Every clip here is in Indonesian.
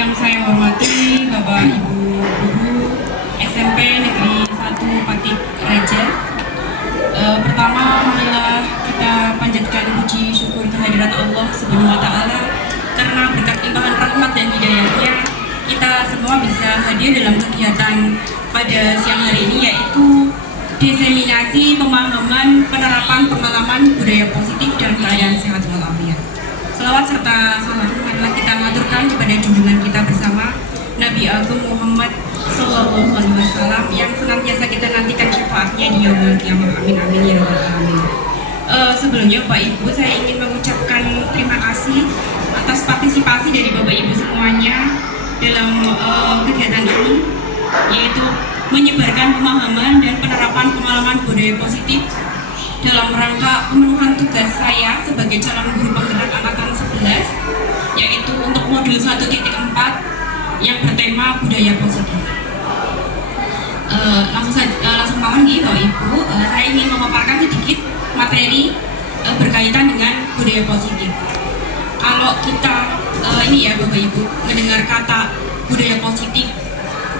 Yang saya hormati Bapak Ibu Guru SMP Negeri 1 Patik Raja. Pertama, marilah kita panjatkan puji syukur kehadirat Allah Subhanahu wa Ta'ala, karena berkat limpahan rahmat dan hidayahnya kita semua bisa hadir dalam kegiatan pada siang hari ini, yaitu diseminasi pemahaman penerapan pengalaman budaya positif dan keadaan sehat walafiat. Selawat serta salam marilah kita maturkan kepada junjungan kita bersama Nabi Agung Muhammad Sallallahu Alaihi Wasallam yang senantiasa kita nantikan syafaatnya di yaumul qiyamah. Amin amin ya rabbal alamin. Sebelumnya Bapak Ibu, saya ingin mengucapkan terima kasih atas partisipasi dari Bapak Ibu semuanya dalam kegiatan ini, yaitu menyebarkan pemahaman dan penerapan pengalaman budaya positif dalam rangka pemenuhan tugas saya sebagai calon guru penggerak angkatan 11, yaitu untuk modul 1.4 yang bertema budaya positif. Langsung banget nih Bapak Ibu, saya ingin memaparkan sedikit materi berkaitan dengan budaya positif. Kalau kita ini ya Bapak Ibu mendengar kata budaya positif,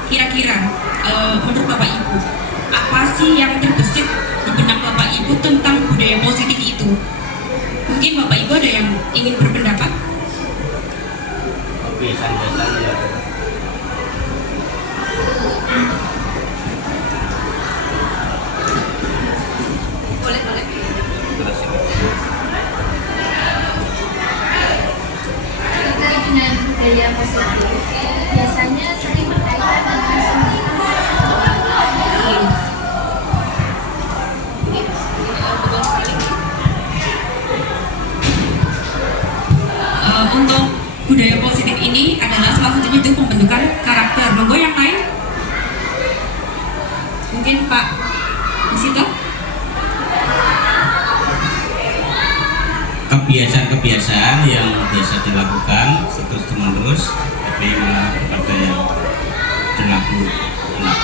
kira-kira menurut Bapak Ibu apa sih yang terbesit di benak Bapak Ibu tentang budaya positif itu? Mungkin Bapak Ibu ada yang ingin berpendapat? Oke, santai ya. Boleh. Dengan budaya positif biasanya sering berkaitan dengan untuk budaya positif ini adalah salah satunya itu pembentukan karakter. Monggo yang lain? Mungkin Pak Musito? Kebiasaan-kebiasaan yang biasa dilakukan terus-menerus, tapi malah kepada yang berlaku enak.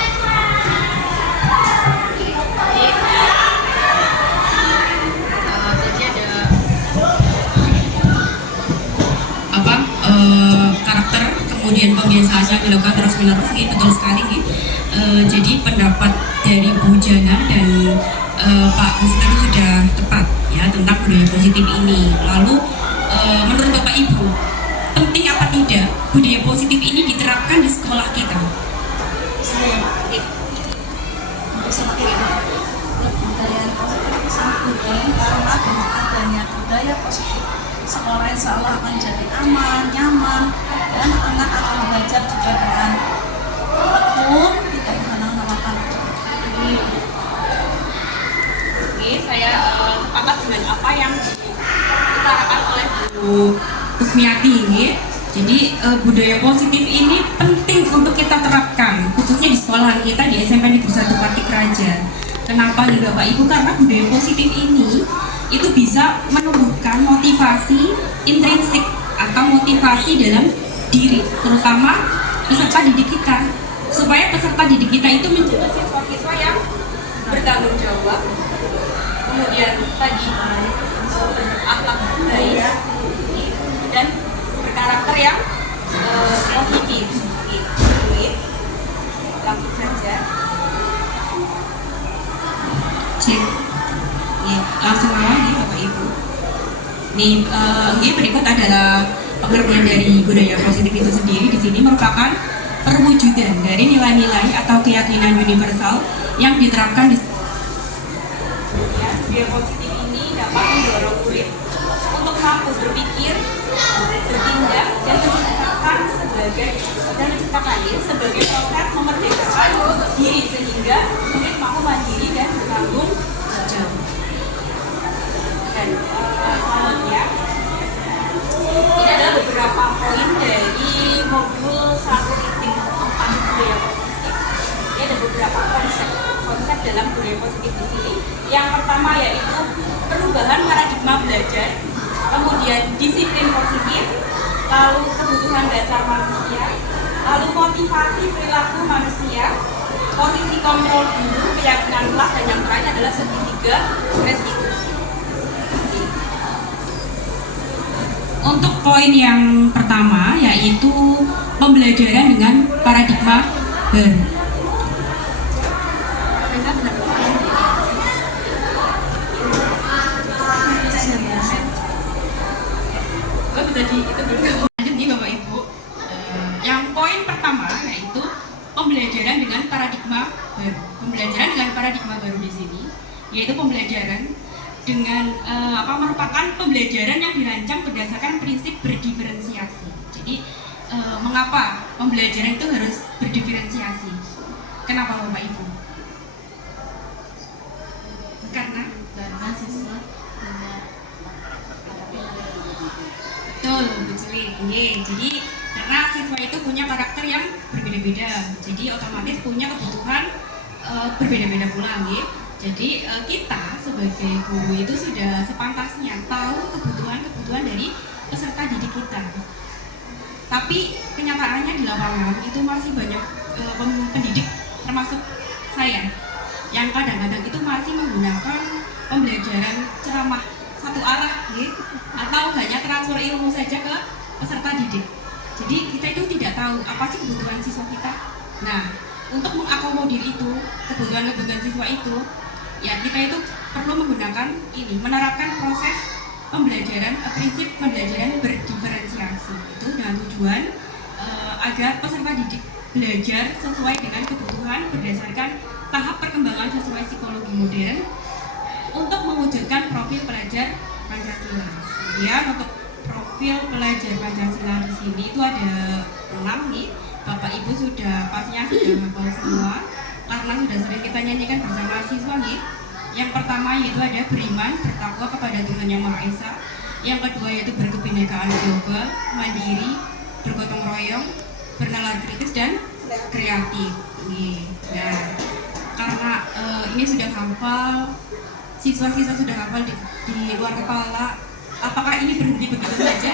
Karakter, kemudian pembiasaan yang dilakukan terus-menerus, betul sekali. Jadi pendapat dari Bu Jana dan Pak Musito sudah tepat ya tentang budaya positif ini. Lalu menurut Bapak Ibu, penting apa tidak budaya positif ini diterapkan di sekolah kita? Budaya positif itu sangat penting karena dengan adanya budaya positif, sekolah insya Allah akan jadi aman, nyaman, dan anak akan belajar juga dengan tekun, tidak mengenang-namakan. Oke, saya sepakat dengan apa yang diutarakan oleh Bu Kusmiati ini. Jadi budaya positif ini penting untuk kita terapkan, khususnya di sekolahan kita di SMP Negeri 1 Patik Raja. Kenapa nih Bapak Ibu? Karena budaya positif ini itu bisa menumbuhkan motivasi intrinsik atau motivasi dalam diri, terutama peserta didik kita, supaya peserta didik kita itu menjadi siswa-siswa yang bertanggung jawab, kemudian tadi akhlak baik dan berkarakter yang positif. Langsung saja. Cek. Langsung awal nih Bapak Ibu. Nih, berikut adalah pengertian dari budaya positif itu sendiri. Di sini merupakan perwujudan dari nilai-nilai atau keyakinan universal yang diterapkan di budaya positif ini dapat mendorong murid untuk mampu berpikir, bertindak, dan menciptakan sebagai proses memerdekakan diri sehingga murid mampu mandiri dan bertanggung jawab. Dan selanjutnya ini adalah beberapa poin dari modul 1.4 budaya positif. Ini ada beberapa konsep dalam budaya positif di sini. Yang pertama yaitu perubahan paradigma belajar, kemudian disiplin positif, lalu kebutuhan dasar manusia, lalu motivasi perilaku manusia, posisi kontrol guru, keyakinan kelak, dan yang terakhir adalah segitiga restitusi. Untuk poin yang pertama yaitu pembelajaran dengan paradigma baru. Lanjut nih Bapak Ibu. Yang poin pertama yaitu pembelajaran dengan paradigma baru. Pembelajaran dengan paradigma baru di sini yaitu pembelajaran dengan merupakan pembelajaran yang dirancang berdasarkan prinsip berdiferensiasi. Jadi mengapa pembelajaran itu harus berdiferensiasi? Kenapa Bapak Ibu? Karena siswa punya betul, jadi karena siswa itu punya karakter yang berbeda-beda, jadi otomatis punya kebutuhan berbeda-beda pula, nggih. Jadi kita sebagai guru itu sudah sepantasnya tahu kebutuhan dari peserta didik kita. Tapi kenyataannya di lapangan itu masih banyak pendidik termasuk saya yang kadang-kadang itu masih menggunakan pembelajaran ceramah satu arah, atau hanya transfer ilmu saja ke peserta didik. Jadi kita itu tidak tahu apa sih kebutuhan siswa kita. Nah, untuk mengakomodir itu kebutuhan siswa itu, ya kita itu perlu menggunakan menerapkan proses pembelajaran, prinsip pembelajaran berdiferensiasi itu dengan tujuan agar peserta didik belajar sesuai dengan kebutuhan berdasarkan tahap perkembangan sesuai psikologi modern untuk mewujudkan profil pelajar Pancasila. Kemudian untuk profil pelajar Pancasila di sini itu ada 6 nih. Bapak Ibu pastinya sudah hafal semua karena sudah sering kita nyanyikan bersama siswa nih. Yang pertama yaitu ada beriman, bertakwa kepada Tuhan Yang Maha Esa. Yang kedua yaitu berkebinekaan global, mandiri, bergotong royong, bernalar kritis dan kreatif. Nah, karena ini sudah hafal, siswa-siswa sudah hafal di luar kepala. Apakah ini berhenti begitu saja,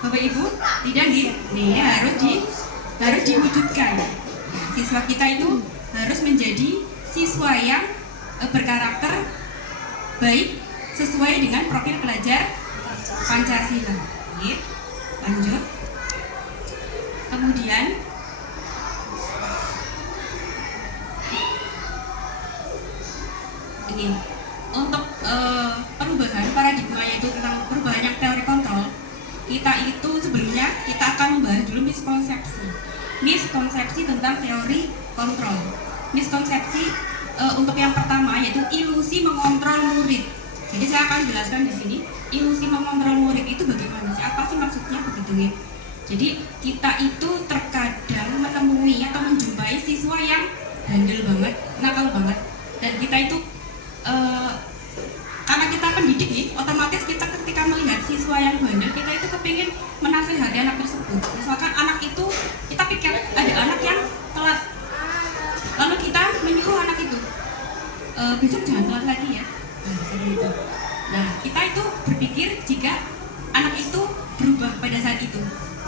Bapak Ibu? Tidak, nih harus diwujudkan. Siswa kita itu harus menjadi siswa yang berkarakter baik sesuai dengan profil pelajar Pancasila. Lanjut. Kemudian ini untuk perubahan paradigma, yaitu tentang perubahan yang teori kontrol. Kita itu sebelumnya kita akan membahas dulu miskonsepsi tentang teori kontrol. Miskonsepsi untuk yang pertama yaitu ilusi mengontrol murid. Jadi saya akan jelaskan di sini ilusi mengontrol murid itu bagaimana sih? Apa sih maksudnya begitu ya? Jadi kita itu terkadang menemui atau menjumpai siswa yang bandel banget, nakal banget, dan kita itu karena kita pendidik nih, otomatis kita ketika melihat siswa yang bandel, kita itu kepingin menasihati anak tersebut. Misalkan anak itu, kita pikir ada anak yang telat, lalu kita menyuruh anak itu besok jangan telat lagi ya. Nah, kita itu berpikir jika anak itu berubah pada saat itu,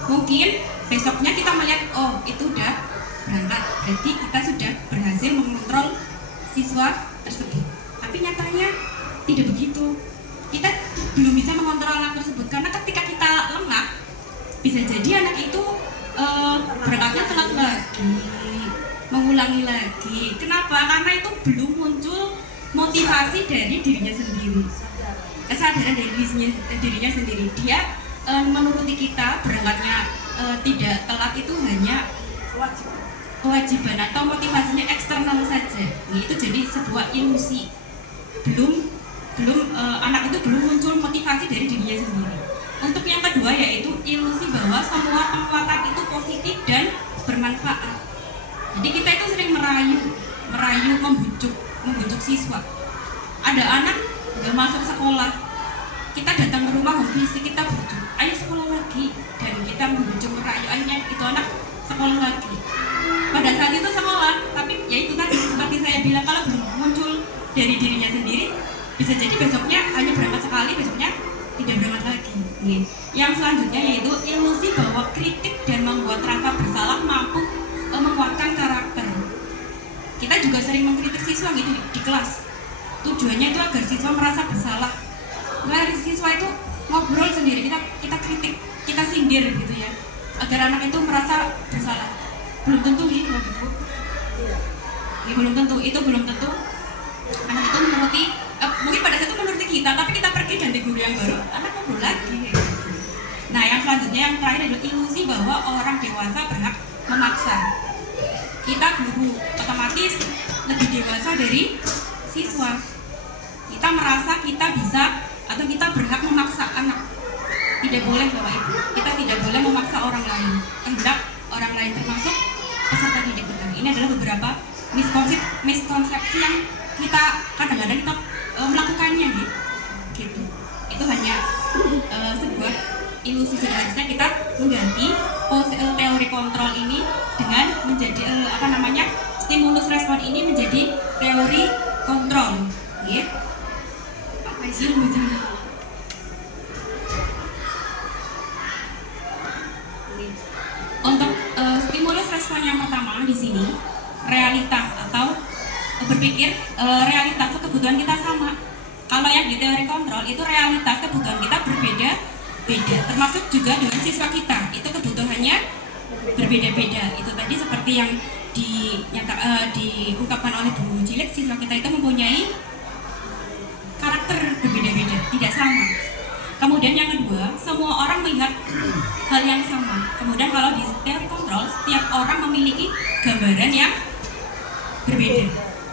mungkin besoknya kita melihat oh itu udah berangkat, berarti kita sudah berhasil mengontrol siswa tersebut. Tapi nyatanya tidak begitu. Kita belum bisa mengontrol anak tersebut karena ketika kita lengah, bisa jadi anak itu berangkatnya telat lagi, mengulangi lagi. Kenapa? Karena itu belum muncul motivasi dari dirinya sendiri, kesadaran dari dirinya sendiri. Dia menuruti kita berangkatnya tidak telat itu hanya kewajiban atau motivasinya eksternal saja. Itu jadi sebuah ilusi. Anak itu belum muncul motivasi dari dirinya sendiri. Untuk yang kedua yaitu ilusi bahwa semua penguatan itu positif dan bermanfaat. Jadi kita itu sering merayu, membujuk siswa. Ada anak nggak masuk sekolah, kita datang ke rumah home visit, kita bujuk, ayo sekolah lagi, dan kita membujuk, merayu, akhirnya itu anak sekolah lagi. Pada saat itu sekolah, tapi ya itu tadi seperti saya bilang, kalau belum muncul dari dirinya sendiri, bisa jadi besoknya hanya berangkat sekali, besoknya tidak berangkat lagi. Yang selanjutnya yaitu ilusi bahwa kritik dan membuat rasa bersalah mampu menguatkan karakter. Kita juga sering mengkritik siswa gitu di kelas. Tujuannya itu agar siswa merasa bersalah. Nah, siswa itu ngobrol sendiri, kita kritik, kita sindir gitu ya. agar anak itu merasa bersalah. Belum tentu nih, begitu. Ya, belum tentu, itu belum tentu anak itu menuruti, mungkin pada saat itu menuruti kita, tapi kita pergi ganti guru yang baru, anak ngobrol lagi. Nah, yang selanjutnya yang terakhir adalah ilusi bahwa orang dewasa berhak memaksa. Kita guru otomatis lebih dewasa dari siswa. Kita merasa kita bisa atau kita berhak memaksa anak. Tidak boleh Bapak Ibu. Kita tidak boleh memaksa orang lain. Kehendak orang lain termasuk peserta didik kita. Ini adalah beberapa miskonsepsi yang kita kadang-kadang kita melakukannya gitu. Itu hanya sebuah ilusi. Seharusnya kita mengganti teori kontrol ini dengan menjadi stimulus respon ini menjadi teori kontrol. Gitu. Apa sih misalnya? Untuk stimulus respon yang pertama di sini realitas atau berpikir realitas atau kebutuhan kita sama. Kalau yang di teori kontrol itu realitas kebutuhan kita berbeda-beda, termasuk juga dengan siswa kita itu kebutuhannya berbeda-beda. Itu tadi seperti yang diungkapkan oleh Bu Cilik, siswa kita itu mempunyai karakter berbeda-beda, tidak sama. Kemudian yang kedua, semua orang melihat hal yang sama. Kemudian kalau di teori kontrol, setiap orang memiliki gambaran yang berbeda.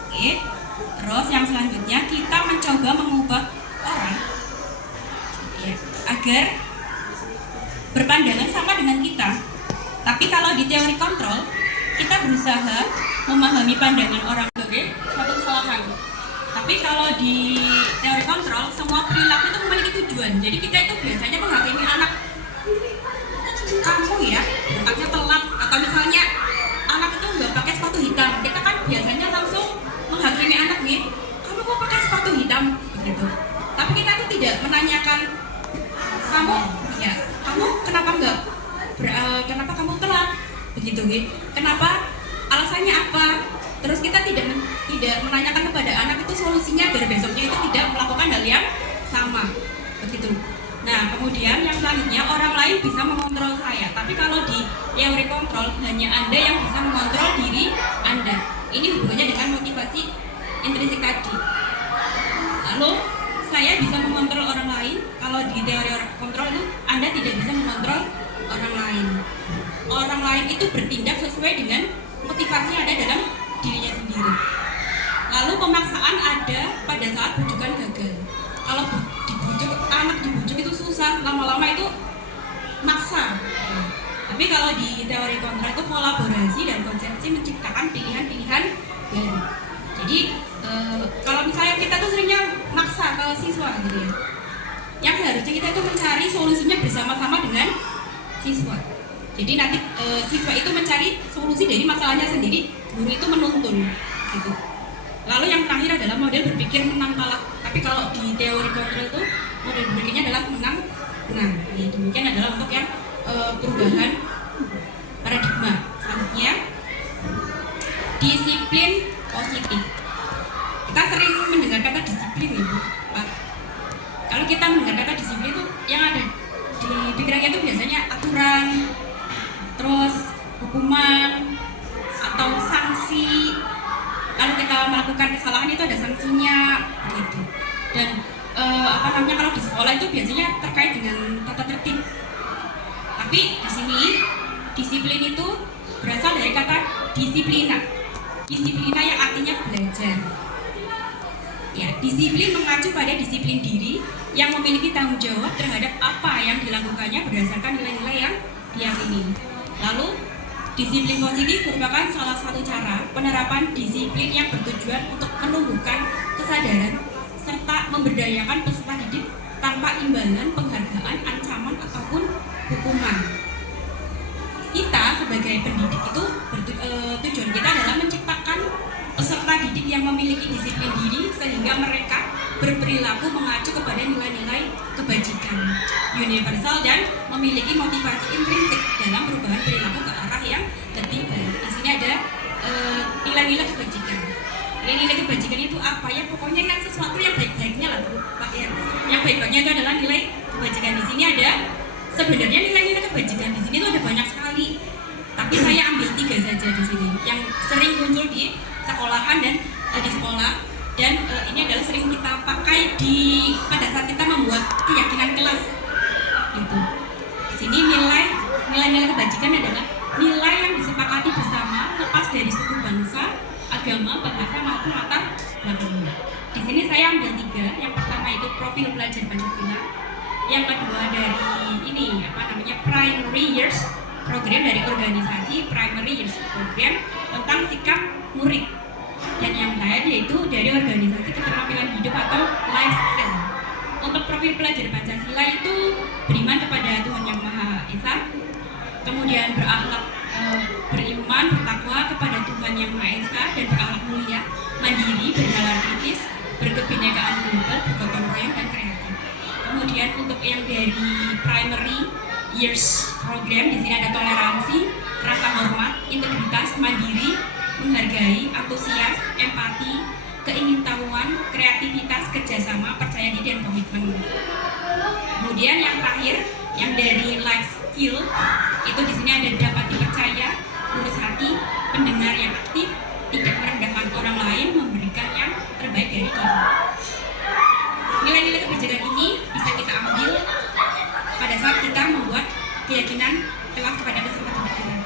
Oke. Terus yang selanjutnya kita mencoba mengubah orang ya, agar berpandangan sama dengan kita. Tapi kalau di teori kontrol, kita berusaha memahami pandangan orang sebagai suatu kesalahan. Tapi kalau di teori kontrol, semua perilaku itu memiliki tujuan. Jadi kita itu biasanya menghakimi anak, kamu ya berangkatnya telat, atau misalnya anak itu nggak pakai sepatu hitam, kita kan biasanya langsung menghakimi anak nih, kamu kok pakai sepatu hitam begitu. Tapi kita itu tidak menanyakan kamu kenapa kenapa kamu telat begitu nih, kenapa, alasannya apa. Terus kita tidak menanyakan kepada anak itu solusinya biar besoknya itu tidak melakukan hal yang sama begitu. Nah, kemudian yang selanjutnya orang lain bisa mengontrol saya, tapi kalau di teori kontrol hanya Anda yang bisa mengontrol diri Anda. Ini hubungannya dengan motivasi intrinsik tadi. Lalu saya bisa mengontrol orang lain. Kalau di teori kontrol itu Anda tidak bisa mengontrol orang lain. Orang lain itu bertindak sesuai dengan motivasi yang ada dalam dirinya sendiri. Lalu pemaksaan ada pada saat bujukan gagal. Kalau anak dibujuk itu susah, lama-lama itu maksa. Tapi kalau di teori kontrol itu kolaborasi dan konsepsi menciptakan pilihan-pilihan baru. Jadi kalau misalnya kita tuh seringnya maksa ke siswa gitu ya, yang seharusnya kita itu mencari solusinya bersama-sama dengan siswa. Jadi nanti siswa itu mencari solusi dari masalahnya sendiri, guru itu menuntun gitu. Lalu yang terakhir adalah model berpikir menang kalah. Tapi kalau di teori kontrol itu model berpikirnya adalah menang. Nah, demikian adalah untuk yang perubahan paradigma. Selanjutnya disiplin positif. Kita sering mendengar kata disiplin ya, Pak. Kalau kita mendengar kata disiplin itu yang ada di pikiran kita itu biasanya aturan, terus hukuman atau sanksi. Kalau kita melakukan kesalahan itu ada sanksinya gitu. Dan kalau di sekolah itu biasanya terkait dengan tata tertib. Tapi di sini disiplin itu berasal dari kata disiplina. Disiplina yang artinya belajar. Ya, disiplin mengacu pada disiplin diri yang memiliki tanggung jawab terhadap apa yang dilakukannya berdasarkan nilai-nilai yang diyakini. Lalu disiplin positif merupakan salah satu cara penerapan disiplin yang bertujuan untuk menumbuhkan kesadaran serta memberdayakan peserta didik tanpa imbalan, penghargaan, ancaman, ataupun hukuman. Kita sebagai pendidik itu tujuan kita adalah menciptakan peserta didik yang memiliki disiplin diri sehingga mereka berperilaku mengacu kepada nilai-nilai kebajikan universal dan memiliki motivasi intrinsik dalam perubahan perilaku ke arah yang lebih baik. Di sini ada nilai-nilai kebajikan. Nilai-nilai kebajikan itu apa ya? Pokoknya kan sesuatu yang baik-baiknya lah, Pak ya. Yang baik-baiknya itu adalah nilai kebajikan. Di sini ada sebenarnya nilai-nilai kebajikan di sini itu ada banyak sekali. tapi saya ambil 3 saja di sini yang sering muncul di sekolahan dan di sekolah, dan ini adalah sering kita pakai pada saat kita membuat keyakinan kelas gitu. Di sini nilai-nilai kebajikan adalah nilai yang disepakati bersama lepas dari suku bangsa, agama, bahasa maupun latar belakang. Di sini saya ambil 3. Yang pertama itu profil pelajar Pancasila. Yang kedua dari primary years program, dari organisasi primary years program tentang sikap murid. Dan yang terakhir yaitu dari organisasi keterampilan hidup atau life skill. Untuk profil pelajar Pancasila itu beriman kepada Tuhan Yang Maha Esa, kemudian beriman, bertakwa kepada Tuhan Yang Maha Esa dan berakhlak mulia, mandiri, bernalar kritis, berkebinekaan global, bergotong royong dan kreatif. Kemudian untuk yang dari primary years program, di sini ada toleransi, rasa hormat, integritas, mandiri, menghargai, antusias, empati, keingintahuan, kreativitas, kerjasama, percaya diri dan komitmen. Kemudian yang terakhir, yang dari life skill itu di sini ada dapat dipercaya, lurus hati, pendengar yang aktif, tidak merendahkan orang lain, memberikan yang terbaik dari diri. Nilai-nilai kebijakan ini bisa kita ambil pada saat kita membuat keyakinan kelas kepada peserta didik kita.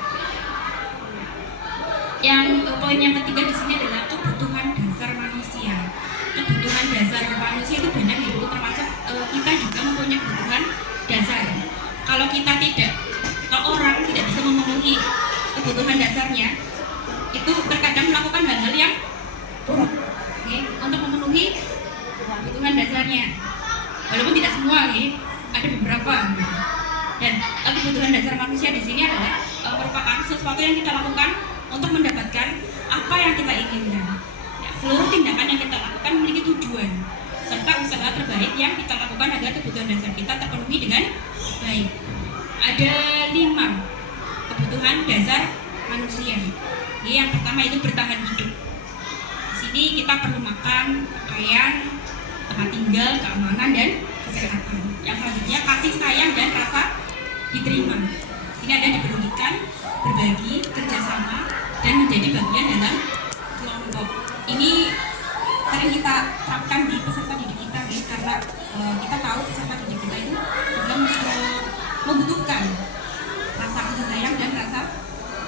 Yang poin yang ketiga di sini adalah kebutuhan dasar manusia. Kebutuhan dasar manusia itu banyak itu, termasuk kita juga mempunyai kebutuhan dasar. Kalau orang tidak bisa memenuhi kebutuhan dasarnya, itu terkadang melakukan hal-hal yang buruk untuk memenuhi kebutuhan dasarnya. Walaupun tidak semua, ada beberapa. Dan kebutuhan dasar manusia di sini adalah merupakan sesuatu yang kita lakukan untuk mendapatkan apa yang kita inginkan. Seluruh tindakan yang kita lakukan memiliki tujuan serta usaha terbaik yang kita lakukan agar kebutuhan dasar kita terpenuhi dengan baik. Ada 5 kebutuhan dasar manusia. Yang pertama itu bertahan hidup. Di sini kita perlu makan, pakaian, tempat tinggal, keamanan dan kesehatan. Yang selanjutnya kasih sayang dan rasa diterima. Di sini ada dipedulikan, berbagi, kerjasama, dan menjadi bagian dalam kelompok. Ini sering kita terapkan di peserta didik kita, karena kita tahu peserta didik kita itu juga membutuhkan rasa kasih sayang dan rasa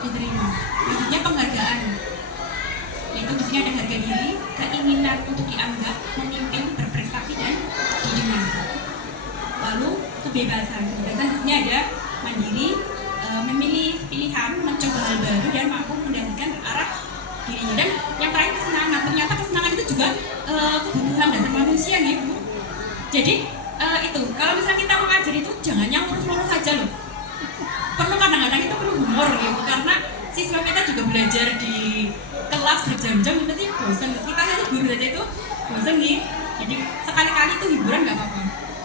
diterima. Selanjutnya penghargaan, yaitu di sini ada harga diri, keinginan untuk dianggap, memimpin, berprestasi dan didengar. Lalu kebebasan di sini ada mandiri, memilih pilihan, mencoba hal baru dan mampu mengendalikan arah dirinya. Dan yang terakhir kesenangan. Ternyata kesenangan itu juga kebutuhan dasar manusia nih, Bu. Jadi itu kalau misalnya kita mengajar itu jangan yang lurus-lurus saja loh. Perlu kadang-kadang itu perlu humor gitu, karena siswa kita juga belajar di kelas berjam-jam itu sih bosan. Kita itu guru aja itu bosan nih. Jadi sekali-kali itu hiburan nggak apa-apa.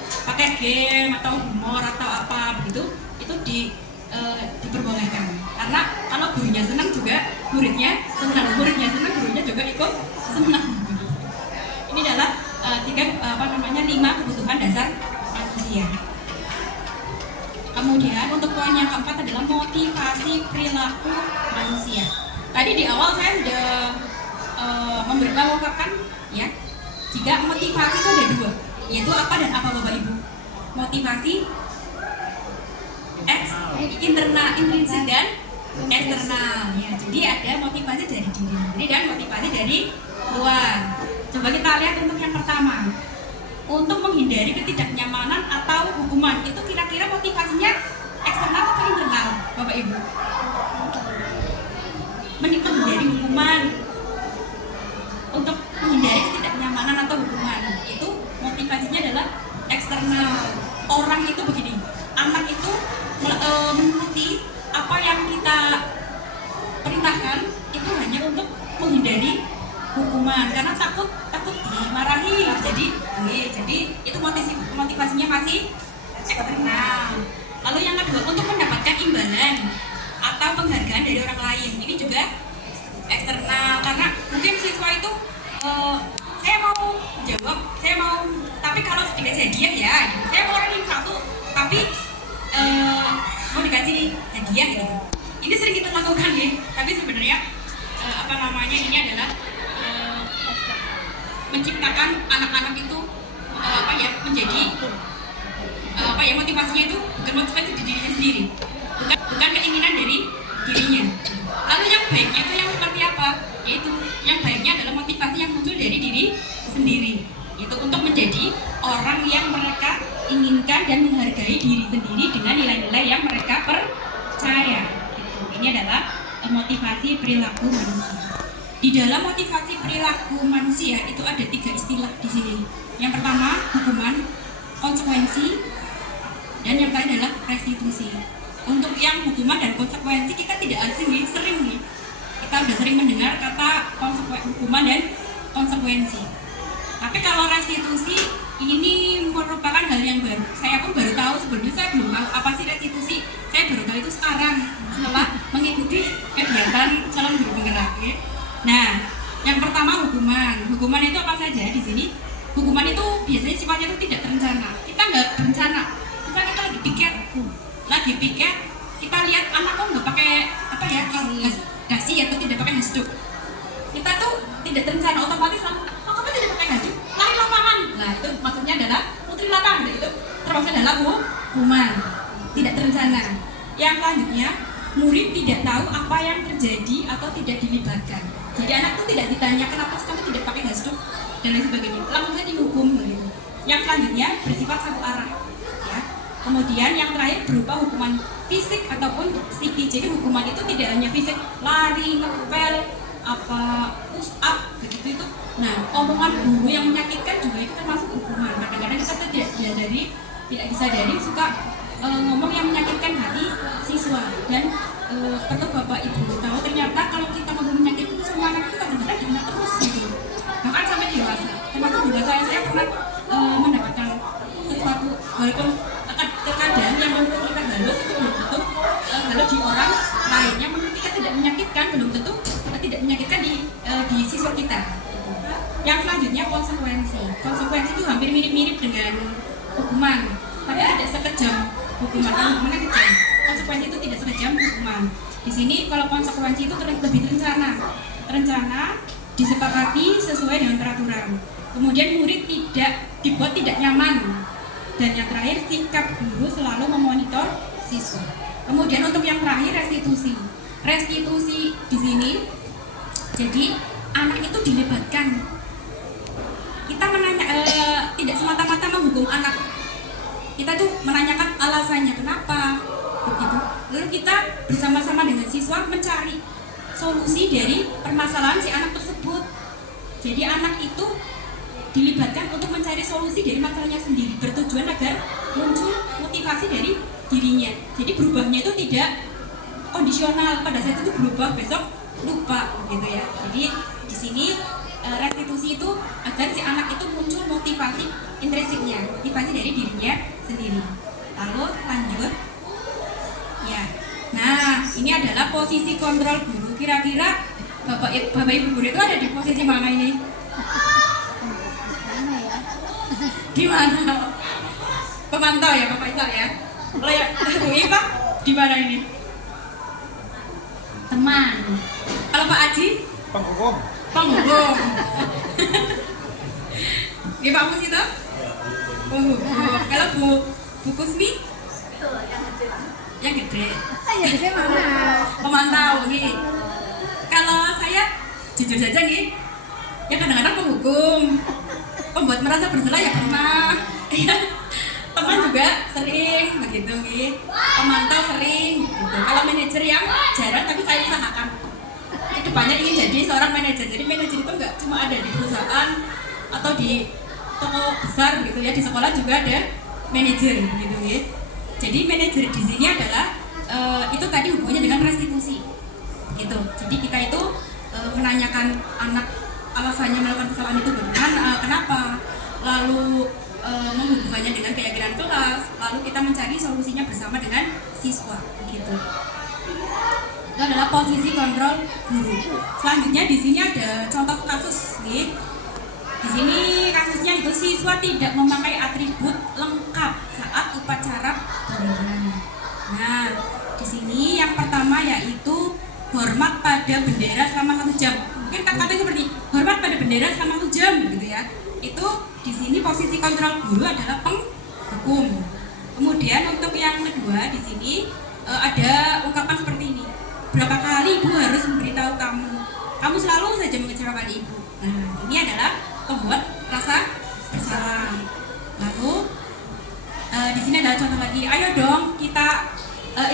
Pakai game atau humor atau apa begitu itu diperbolehkan. Karena kalau gurunya senang juga muridnya senang, gurunya juga ikut senang. Ini adalah 5 kebutuhan dasar manusia. Kemudian untuk poin yang keempat adalah motivasi perilaku manusia. Tadi di awal saya sudah memberitahukan ya, jika motivasi itu ada 2, yaitu apa dan apa Bapak Ibu? Motivasi internal, intrinsik dan eksternal. Ya, jadi ada motivasi dari diri sendiri dan motivasi dari luar. Coba kita lihat untuk yang pertama. Untuk menghindari ketidaknyamanan atau hukuman, itu kira-kira motivasinya eksternal atau internal, Bapak Ibu? Menghindari hukuman. Untuk menghindari ketidaknyamanan atau hukuman, itu motivasinya adalah eksternal. Orang itu begini, anak itu menuruti apa yang kita perintahkan itu hanya untuk menghindari hukuman, karena takut dimarahi. Jadi itu motivasinya masih eksternal. Lalu yang kedua, untuk mendapatkan imbalan atau penghargaan dari orang lain, ini juga eksternal, karena mungkin siswa itu saya mau jawab, tapi kalau dikasih hadiah ya, saya mau ranking 1, tapi mau dikasih hadiah gitu. ini sering kita lakukan ya, tapi sebenarnya ini adalah menciptakan anak-anak itu menjadi motivasinya itu bukan motivasi di dirinya sendiri, bukan keinginan dari dirinya. Lalu yang baiknya itu yang seperti apa? Yaitu yang baiknya adalah motivasi yang muncul dari diri sendiri, itu untuk menjadi orang yang mereka inginkan dan menghargai diri sendiri dengan nilai-nilai yang mereka percaya. Ini adalah motivasi perilaku manusia. Di dalam motivasi perilaku manusia itu ada 3 istilah di sini. Yang pertama hukuman, konsekuensi, dan yang terakhir adalah restitusi. Untuk yang hukuman dan konsekuensi kita tidak asing nih, sering nih. Kita sudah sering mendengar kata hukuman dan konsekuensi. Tapi kalau restitusi ini merupakan hal yang baru. Saya pun baru tahu, sebelumnya saya belum tahu apa sih restitusi. Saya baru tahu itu sekarang setelah mengikuti kegiatan calon guru penggerak. Ya. Nah, yang pertama hukuman. Hukuman itu apa saja di sini? Hukuman itu biasanya sifatnya itu tidak terencana. Kita nggak berencana. Misalnya kita lagi piket, kita lihat anak kok nggak pakai dasi atau tidak pakai hasduk. Kita tuh tidak terencana, otomatis kamu tidak pakai hasduk, lari lapangan. Nah itu maksudnya adalah putri lapangan. Itu termasuk dalam hukuman tidak terencana. Yang selanjutnya, murid tidak tahu apa yang terjadi atau tidak dilibatkan. Jadi anak itu tidak ditanya kenapa kamu tidak pakai hasduk dan lain sebagainya, langsung saja dihukum gitu. Yang selanjutnya bersifat satu arah. Ya. Kemudian yang terakhir berupa hukuman fisik ataupun psikis. Jadi hukuman itu tidak hanya fisik, lari, ngepel, push up begitu itu. Nah, omongan guru yang menyakitkan juga itu termasuk hukuman. Kadang-kadang kita tidak disadari suka ngomong yang menyakitkan hati siswa. Dan perlu Bapak Ibu tahu ternyata kalau kita ngomong menyakitkan semua anak itu kadang-kadang diingat terus gitu. Bahkan sampai dewasa. Termasuk juga saya pernah mendapatkan sesuatu walaupun terkadang yang menurut kita halus itu belum tentu halus di orang lain. Yang menurut kita tidak menyakitkan belum tentu tidak menyakitkan di siswa kita. Yang selanjutnya konsekuensi. Konsekuensi itu hampir mirip-mirip dengan hukuman, tapi tidak sekejam hukuman. Hukumannya kejam. Konsekuensi itu tidak sekejam hukuman. Di sini kalau konsekuensi itu lebih terencana, disepakati sesuai dengan peraturan. Kemudian murid dibuat tidak nyaman. Dan yang terakhir sikap guru selalu memonitor siswa. Kemudian untuk yang terakhir restitusi. Restitusi di sini jadi anak itu dilibatkan. Kita tidak semata-mata menghukum anak. Kita tuh menanyakan alasannya kenapa begitu. Lalu kita bersama-sama dengan siswa mencari solusi dari permasalahan si anak tersebut. Jadi anak itu dilibatkan untuk mencari solusi dari masalahnya sendiri, bertujuan agar muncul motivasi dari dirinya. Jadi berubahnya itu tidak kondisional, pada saat itu berubah, besok lupa gitu ya. Jadi di sini restitusi itu agar si anak itu muncul motivasi intrinsiknya, motivasi dari dirinya sendiri. Lalu lanjut ya. Nah, ini adalah posisi kontrol guru. Kira-kira Bapak Ibu guru itu ada di posisi mana ini? Di mana? Pemantau ya Bapak Isal ya. Kalau ya Bu Ipa di mana ini? Teman. Kalau Pak Aji? Penghukum. Penghukum. Ini Pak Mus itu? Penghukum. Kalau Bu Kusmi? Itu yang kecil. Yang gede. Yang gede mana? Pemantau nih. Kalau saya jujur saja nih, ya kadang-kadang penghukum. Pembuat merasa bersalah ya pernah. Teman juga sering begitu nih. Pemantau sering gitu. Kalau manajer yang jarang tapi saya usahakan kedepannya ingin jadi seorang manajer. Jadi manajer itu nggak cuma ada di perusahaan atau di toko besar gitu ya, di sekolah juga ada manajer gitu ya. Jadi manajer di sini adalah itu tadi hubungannya dengan restitusi gitu. Jadi kita itu menanyakan anak alasannya melakukan kesalahan itu bagaimana, kenapa, lalu menghubungannya dengan keyakinan kelas, lalu kita mencari solusinya bersama dengan siswa gitu. Itu adalah posisi kontrol guru. Selanjutnya di sini ada contoh kasus nih. Di sini kasusnya itu siswa tidak memakai atribut lengkap saat upacara bendera. Nah, di sini yang pertama yaitu hormat pada bendera selama 1 jam. Mungkin kata-kata seperti hormat pada bendera selama 1 jam gitu ya. Itu di sini posisi kontrol guru adalah penghukum. Kemudian untuk yang kedua di sini ada ungkapan seperti ini. Berapa kali ibu harus memberitahu kamu? Kamu selalu saja mengecewakan ibu. Nah, ini adalah pembuat rasa bersalah. Lalu di sini ada contoh lagi. Ayo dong kita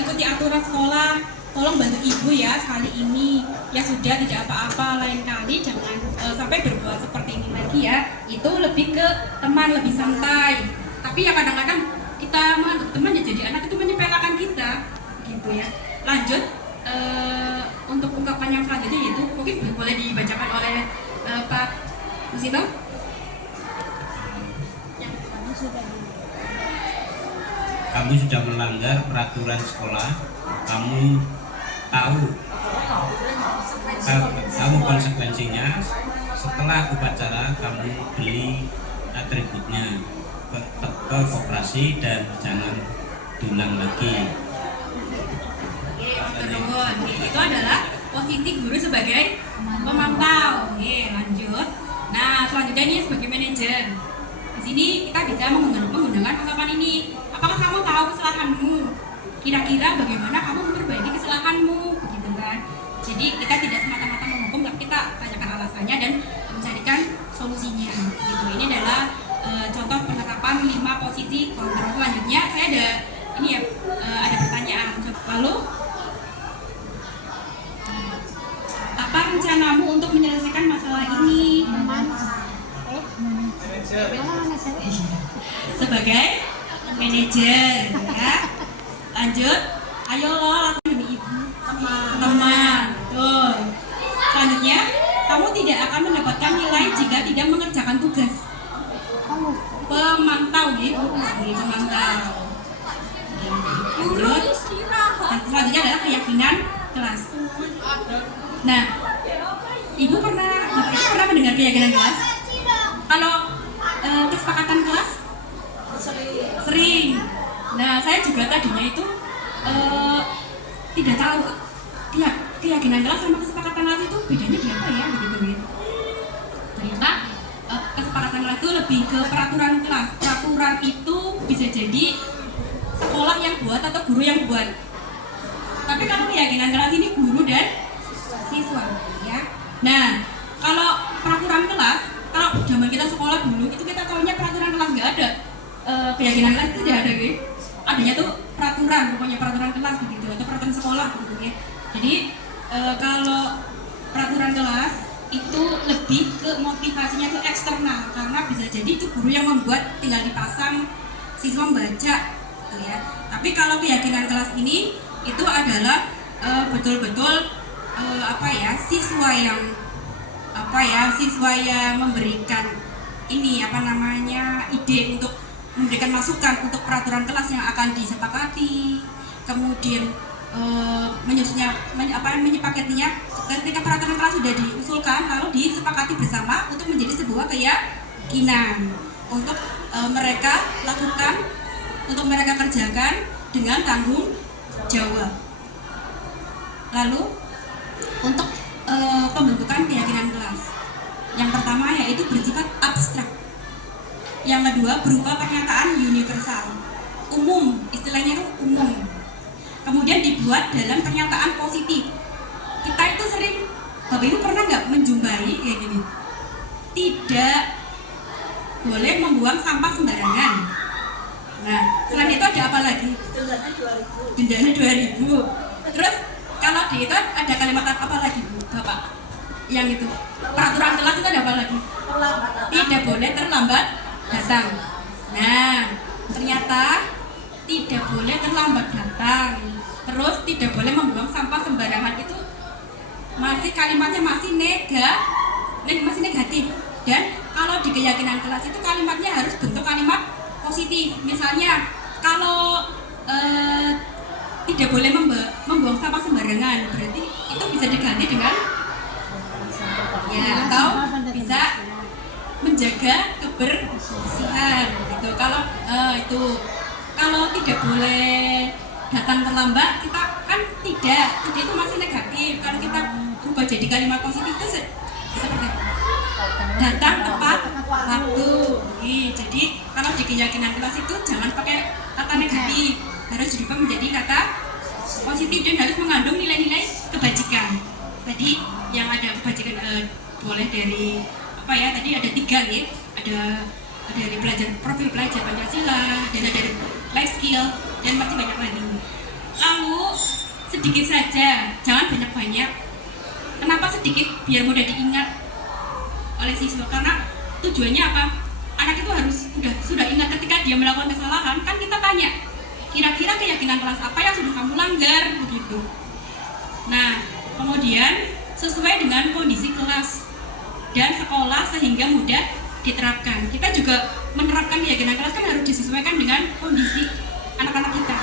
ikuti aturan sekolah. Tolong bantu ibu ya sekali ini. Ya sudah, tidak apa-apa, lain kali jangan sampai berbuat seperti ini lagi ya. Itu lebih ke teman, lebih santai. Tapi ya kadang-kadang kita menganggap teman ya jadi anak itu menyepelekan kita gitu ya. Lanjut untuk ungkapan yang selanjutnya yaitu mungkin boleh dibacakan oleh Pak Musito. Kamu sudah melanggar peraturan sekolah. Kamu tahu konsekuensinya. Setelah upacara kamu beli atributnya ke koperasi dan jangan diulang lagi. Itu adalah posisi guru sebagai pemantau. Oke, lanjut. Nah, selanjutnya ini sebagai manajer. Di sini kita bisa menggunakan ungkapan ini. Apakah kamu tahu kesalahanmu? Kira-kira bagaimana kamu memperbaiki kesalahanmu? Begitu kan? Jadi kita tidak semata-mata menghukum, tapi kita tanyakan alasannya dan mencarikan solusinya. Gitu. Ini adalah contoh penerapan 5 posisi kontrol. Selanjutnya saya ada ini ya, ada pertanyaan. Lalu apa rencanamu untuk menyelesaikan masalah ini? Sebagai manajer ya. Lanjut. Ayo lo lakukan demi ibu. Teman. Betul. Selanjutnya, kamu tidak akan mendapatkan nilai jika tidak mengerjakan tugas. Pemantau gitu. Pemantau. Terus selanjutnya adalah keyakinan kelas. Nah, ibu pernah mendengar keyakinan kelas? Kalau kesepakatan kelas? Sering. Nah, saya juga tadinya itu tidak tahu keyakinan kelas sama kesepakatan kelas itu bedanya di apa ya begitu ya. Ternyata kesepakatan kelas itu lebih ke peraturan kelas. Peraturan itu bisa jadi sekolah yang buat atau guru yang buat. Tapi kalau keyakinan kelas ini guru dan siswa ya. Nah, kalau peraturan kelas, kalau zaman kita sekolah dulu itu kita tahunya peraturan kelas nggak ada. Keyakinan kelas itu tidak ada gitu. Adanya tuh peraturan, pokoknya peraturan kelas begitu atau peraturan sekolah begitu ya. Jadi kalau peraturan kelas itu lebih ke motivasinya itu eksternal karena bisa jadi itu guru yang membuat, tinggal dipasang siswa membaca gitu ya. Tapi kalau keyakinan kelas ini itu adalah betul-betul siswa yang memberikan ini ide untuk memberikan masukan untuk peraturan kelas yang akan disepakati, kemudian menyepakatinya ketika peraturan kelas sudah diusulkan lalu disepakati bersama untuk menjadi sebuah keyakinan untuk mereka lakukan, untuk mereka kerjakan dengan tanggung jawab. Lalu untuk pembentukan keyakinan kelas, yang pertama yaitu bersifat abstrak, yang kedua berupa pernyataan universal, umum, istilahnya itu umum, kemudian dibuat dalam pernyataan positif. Kita itu sering, Bapak Ibu pernah nggak menjumpai kayak gini, tidak boleh membuang sampah sembarangan. Nah, selain itu ada apa lagi? Dendanya 2.000. Terus kalau di itu ada kalimat apa lagi, Bu, Bapak? Yang itu peraturan kelas itu ada apa lagi? Tidak boleh terlambat datang. Nah, ternyata tidak boleh terlambat datang. Terus tidak boleh membuang sampah sembarangan itu kalimatnya masih negatif. Dan kalau di keyakinan kelas itu kalimatnya harus bentuk kalimat positif. Misalnya kalau tidak boleh membuang sampah sembarangan, berarti itu bisa diganti dengan ya, atau bisa menjaga kebersihan gitu. Kalau tidak boleh datang terlambat kita kan tidak itu masih negatif. Kalau kita berubah jadi kalimat positif itu seperti datang tepat waktu. Jadi kalau di keyakinan kelas itu jangan pakai kata negatif, harus dirubah menjadi kata positif dan harus mengandung nilai-nilai kebajikan. Tadi yang ada kebajikan boleh dari apa ya? Tadi ada 3 ya, ada dari belajar profil pelajar Pancasila, dan ada dari life skill, dan masih banyak lagi. Lalu sedikit saja, jangan banyak-banyak. Kenapa sedikit? Biar mudah diingat oleh siswa. Karena tujuannya apa? Anak itu harus sudah ingat ketika dia melakukan kesalahan. Kan kita tanya, kira-kira keyakinan kelas apa yang sudah kamu langgar begitu. Nah, kemudian sesuai dengan kondisi kelas dan sekolah sehingga mudah diterapkan. Kita juga menerapkan keyakinan kelas kan harus disesuaikan dengan kondisi anak-anak kita.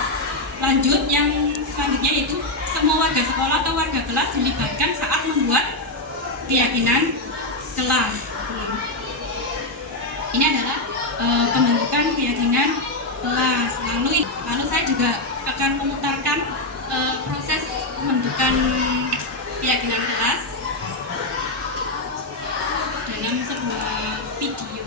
Lanjut, yang selanjutnya yaitu semua warga sekolah atau warga kelas dilibatkan saat membuat keyakinan kelas. Ini adalah pembentukan keyakinan kelas. Lalu saya juga akan memutarkan proses pembentukan keyakinan kelas dalam sebuah video.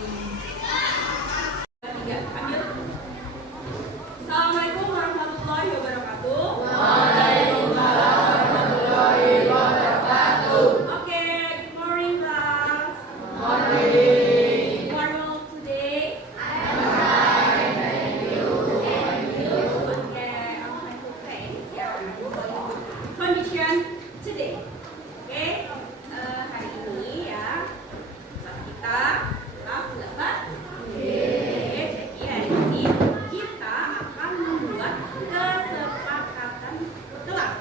Assalamualaikum warahmatullahi wabarakatuh. Waalaikumsalam warahmatullahi wabarakatuh. Oke, good morning class. Morning. How are you all today? I'm fine, thank you. Thank you. Okay, I'm going to thank condition today. Oke, hari ini ya kelas kita kelas 8. Jadi hari ini kita akan membuat kesepakatan kelas.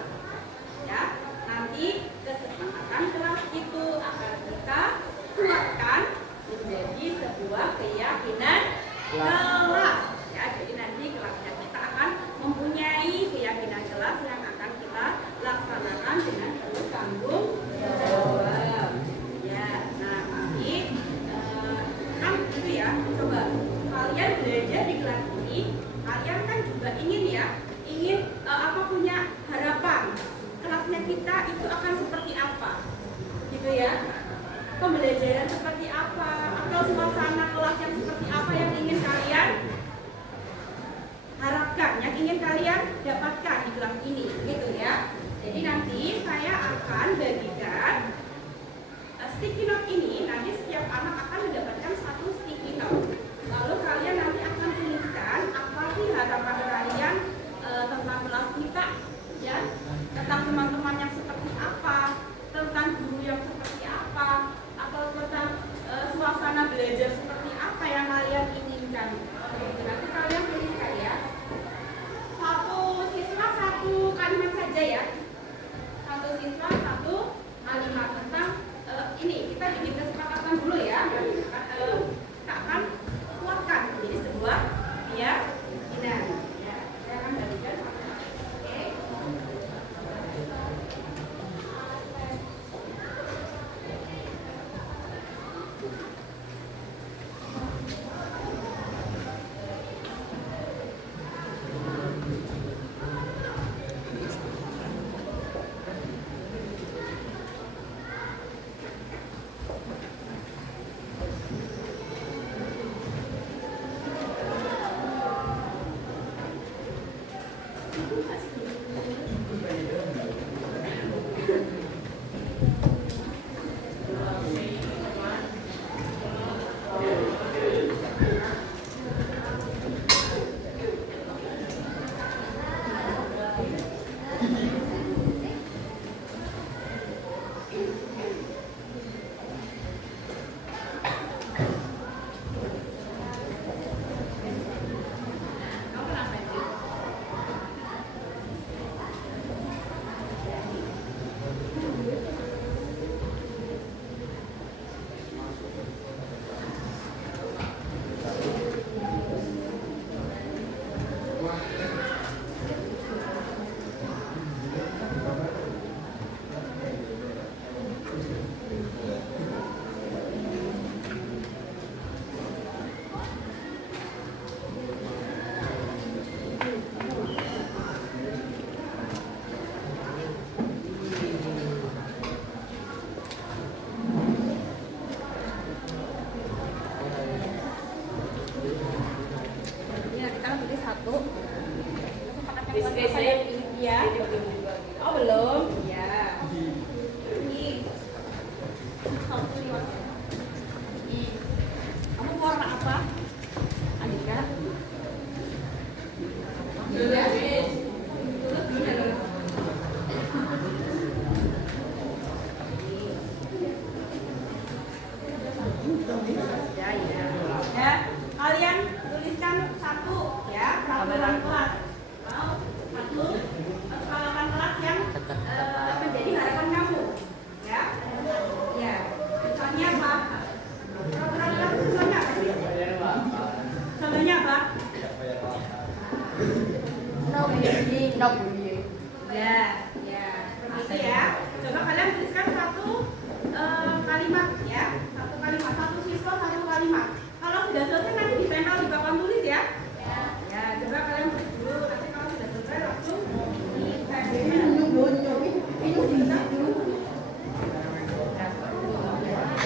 Ya, nanti kesepakatan kelas itu akan kita buatkan menjadi sebuah keyakinan kelas. Ya, jadi nanti kelasnya kita akan mempunyai keyakinan kelas yang akan kita laksanakan dengan penuh tanggung jawab. Ya, nah nanti kan itu ya, coba kalian belajar di kelas ini, kalian kan juga ingin apa punya harapan kelasnya kita itu akan seperti apa, gitu ya. Pembelajaran seperti apa atau suasana kelas yang seperti apa yang ingin kalian harapkan, yang ingin kalian dapatkan di kelas ini, gitu ya. Jadi nanti saya akan bagikan sticky note ini. Nanti setiap anak akan mendapatkan 1 sticky note. Lalu kalian nanti akan tuliskan apa sih harapan kalian tentang kelas kita, ya, tentang teman-teman yang seperti apa, tentang guru yang seperti apa, atau tentang suasana belajar seperti apa yang kalian inginkan. Nanti kalian tuliskan ya. 1 siswa 1 kalimat saja ya. 1 siswa 1 kalimat tentang ini. Kita bikin kesepakatan dulu ya. Kita akan kuatkan menjadi sebuah keyakinan. Ya, saya akan bagikan. Oke.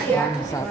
Bangsat.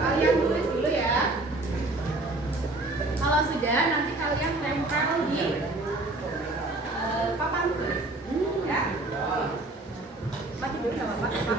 Kalian tulis dulu ya. Kalau sudah, nanti kalian tempel di papan tulis. Ya. Mati dulu nggak apa-apa.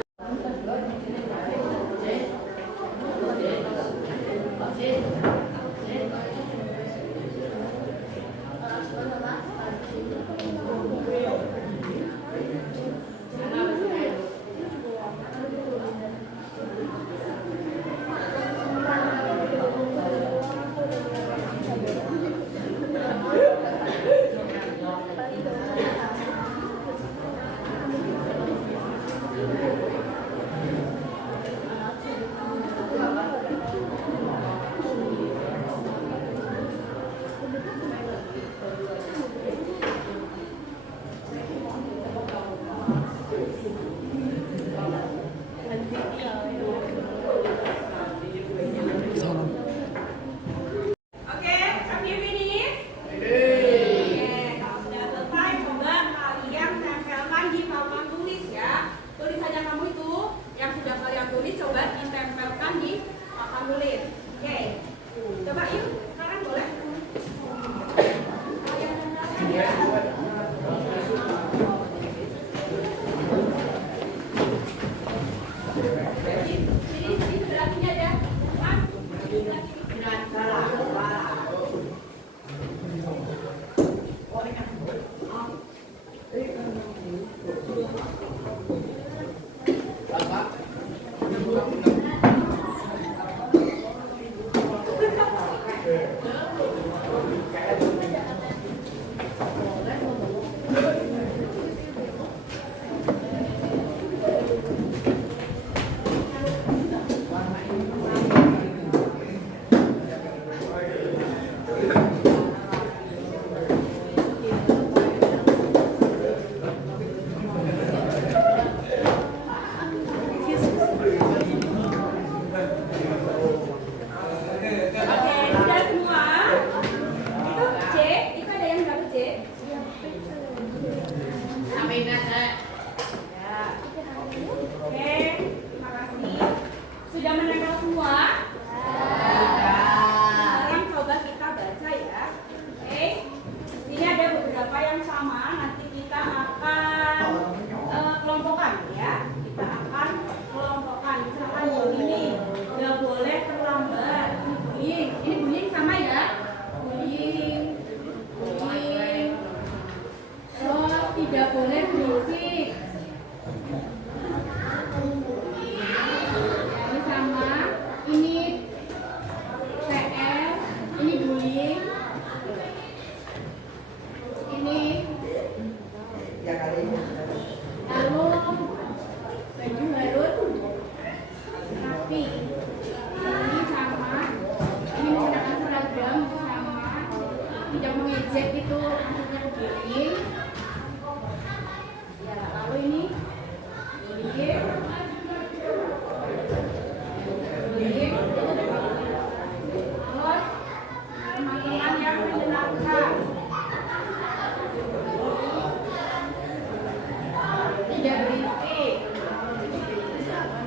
Oke, have you finished? Oke, kalau sudah selesai, coba kalian tempelkan di papan tulis ya. Tulisannya kamu itu yang sudah kalian tulis, coba ditempelkan di papan tulis. Oke, coba yuk, sekarang boleh. Kalian tempelkan ya. Sini berarti ada. Mas, sudah semua? Itu C, itu ada yang berapa C? Ya. Oke, terima kasih. Sudah menempel semua? Sekarang coba kita baca ya. Oke, ini ada beberapa yang sama. Nanti kita akan kelompokkan ya. Kita akan kelompokkan. Misalkan ini nggak boleh terlambat. Ini bullying sama ya. Bullying. Terus tidak boleh berisik. Ya, ini sama. Ini PR. Ini bullying. Ini. Lalu baju harus rapi. Ini sama. Ini menggunakan seragam sama. Tidak mengejek itu maksudnya bullying. Ya, lalu ini bullying. Bullying. Terus teman-teman yang menyenangkan. Tidak berisik. Lalu ini sama.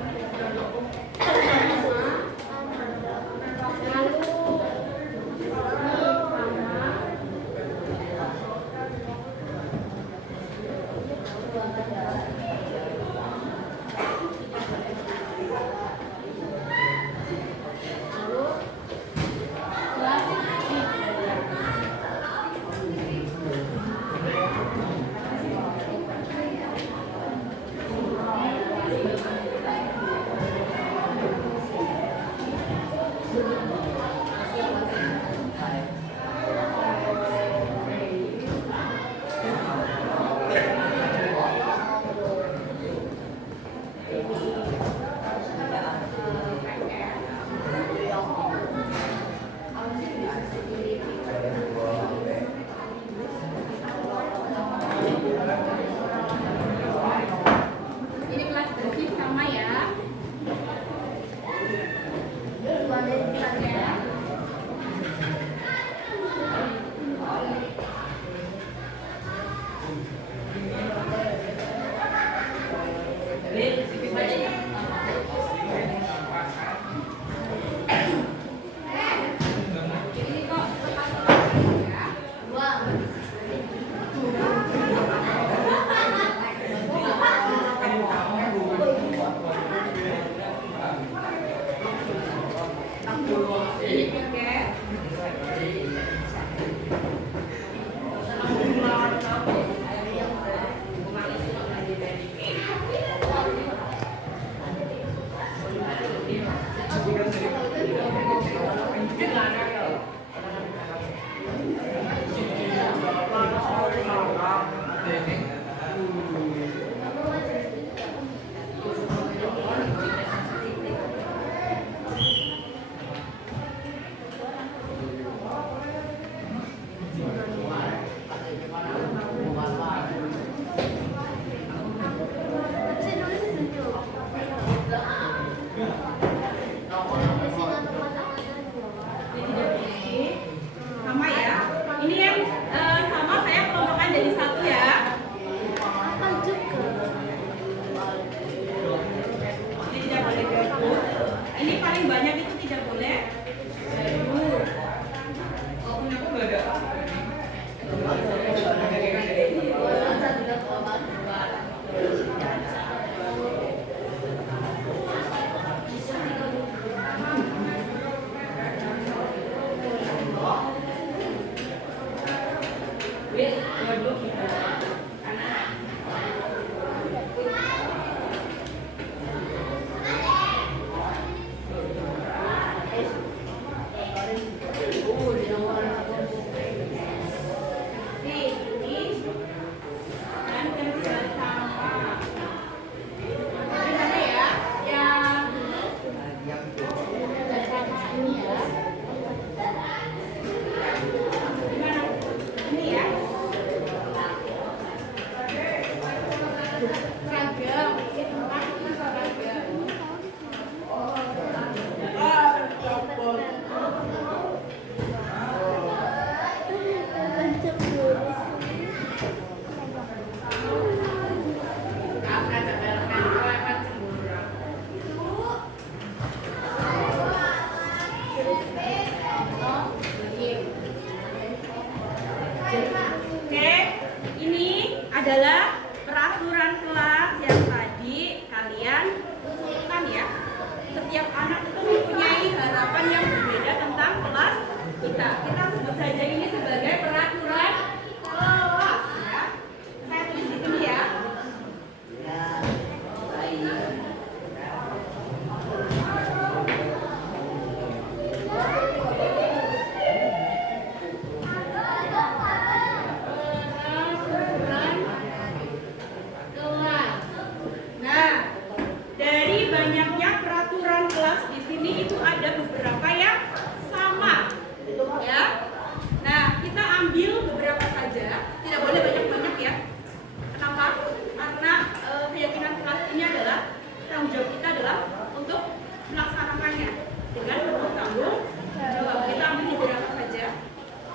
Sama ya. Ini yang sama saya kelompokkan jadi satu ya. Ini tidak boleh gabung. Ini paling banyak itu tidak boleh gabung. Walaupun aku nggak ada. Oke, ini adalah peraturan kelas yang tadi kalian usulkan ya. Setiap anak itu mempunyai harapan yang berbeda tentang kelas kita. Kita sebut saja ini sebagai peraturan kelas ya. Saya tulis di sini ya. Nah, dari banyaknya peraturan kelas di sini itu ada beberapa yang sama, ya. Nah, kita ambil beberapa saja, tidak boleh banyak-banyak ya. Kenapa? Karena keyakinan kelas ini adalah tanggung jawab kita adalah untuk melaksanakannya dengan bertanggung jawab. Kita ambil beberapa saja,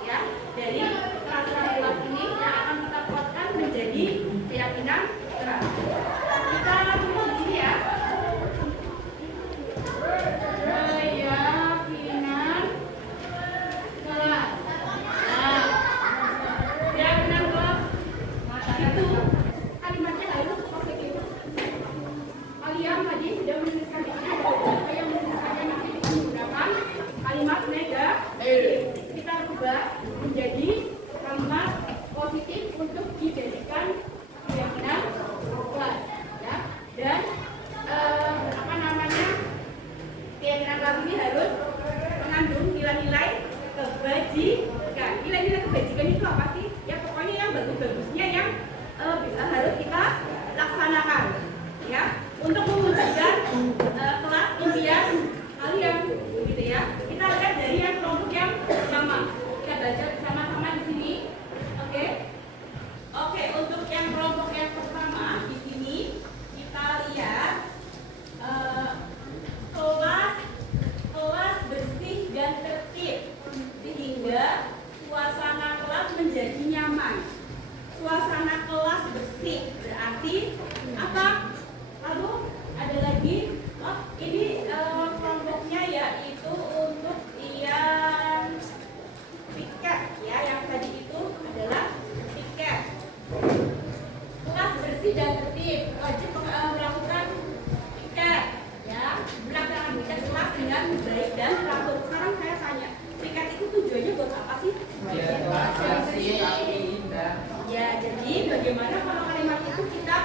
ya. Dari peraturan kelas ini yang akan kita kuatkan menjadi keyakinan kelas. Kita tulis di sini ya. Keyakinan kelas. Nah, keyakinan kelas itu kalimatnya harus positif. Kalian tadi sudah menuliskan di sini ada beberapa yang menuliskannya nanti menggunakan kalimat negatif. Kita rubah menjadi kalimat positif untuk dijadikan keyakinan kelas, ya. Dan apa namanya, keyakinan kelas ini harus mengandung nilai-nilai kebajikan. Nilai-nilai kebajikan itu apa sih? Ya pokoknya yang bagus-bagusnya yang harus kita laksanakan, ya, untuk mewujudkan kelas impian kalian, gitu ya. Kita lihat dari yang kelompok yang sama. Kita baca bersama-sama di sini, oke? Oke, untuk yang kelompok yang pertama di sini kita lihat kelas rapat, baik dan teratur. Sekarang saya tanya, tiket itu tujuannya buat apa sih? Ya, jadi bagaimana kalau kalimat itu kita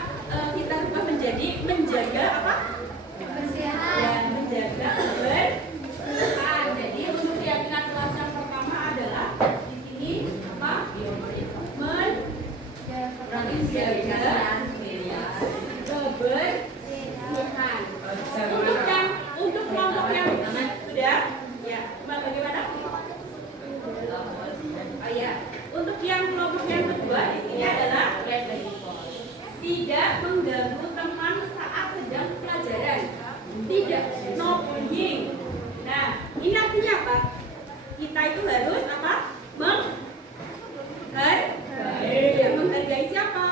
rubah menjadi menjaga apa? Kebersihan. Ya, menjaga kebersihan. Jadi untuk keyakinan kelas yang pertama adalah di sini apa? Menjaga kebersihan. Untuk kelompok yang sudah, ya, bagaimana? Oh ya, untuk yang kelompok yang kedua di sini adalah tidak mengganggu teman saat sedang pelajaran. Tidak, no bullying. Nah, ini artinya apa? Kita itu harus apa? Menghargai siapa?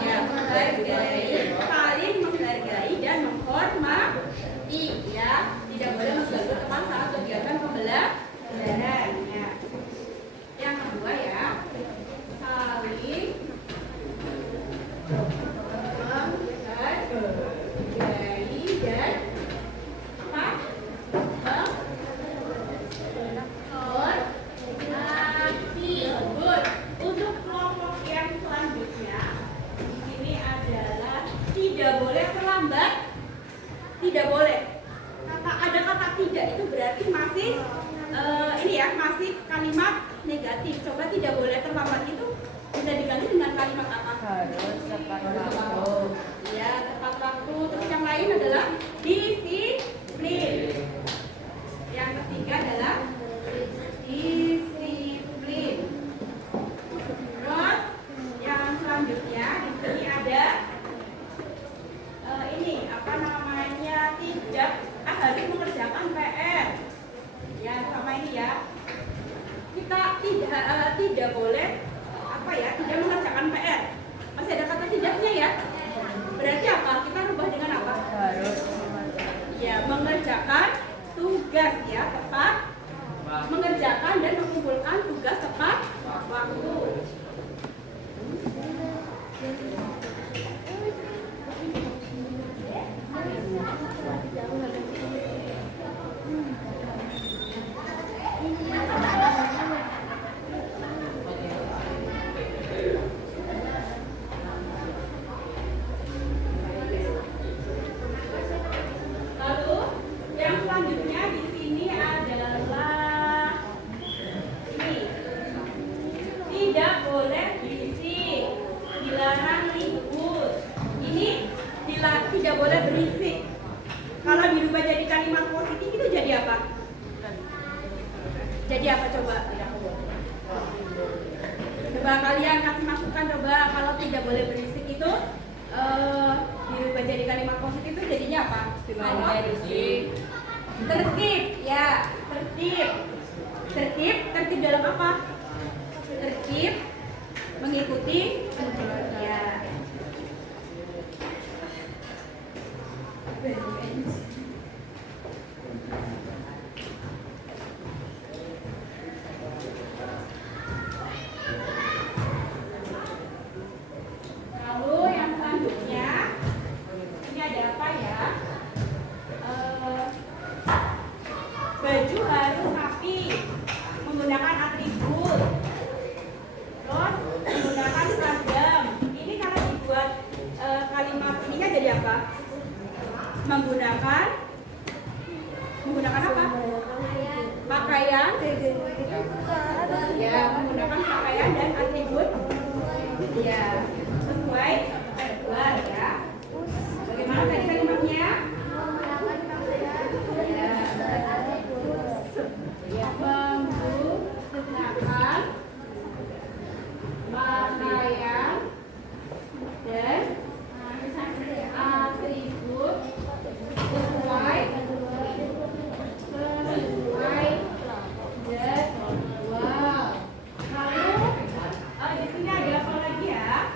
Ya, menghargai, saling menghargai dan menghormati. Ya, tidak boleh mengganggu teman saat kegiatan pembelajaran. Ya. Yang kedua ya, saling menghargai dan apa? Menghormati. Good. Untuk kelompok yang selanjutnya di sini adalah tidak boleh terlambat. Tidak boleh. Ada kata tidak itu berarti masih ini ya, masih kalimat negatif. Coba tidak boleh terlambat itu bisa diganti dengan kalimat apa? Harus tepat waktu. Ya, tepat waktu. Terus yang lain adalah disiplin. Yang ketiga adalah disiplin. Terus yang selanjutnya di sini ada ini apa namanya, tidak harus mengerjakan PR. Ya, sama ini ya. Kita tidak boleh apa ya, tidak mengerjakan PR. Masih ada kata tidaknya ya. Berarti apa? Kita rubah dengan apa? Harus Ya, mengerjakan tugas ya, tepat. Mengerjakan dan mengumpulkan tugas tepat waktu. Lalu yang selanjutnya di sini adalah ini, tidak boleh berisik, dilarang ribut. Ini tidak boleh berisik. Kalau dirubah jadi kalimat positif itu jadi apa? Jadi apa coba? Coba kalian kasih masukan coba, kalau tidak boleh berisik itu dirubah jadi kalimat positif itu jadinya apa? Tertib, ya, tertib dalam apa? Tertib mengikuti ya. Lalu yang selanjutnya ini ada apa ya? Baju harus rapi, menggunakan atribut, terus menggunakan seragam. Ini kalau dibuat kalimat ininya jadi apa? Menggunakan apa? Pakaian. Ya, menggunakan pakaian dan atribut. Ya, sesuai ketentuan ya. Bagaimana tadi kalimatnya? Ya, menggunakan pakaian dan atribut sesuai jadwal. Lalu di sini ada apa lagi ya?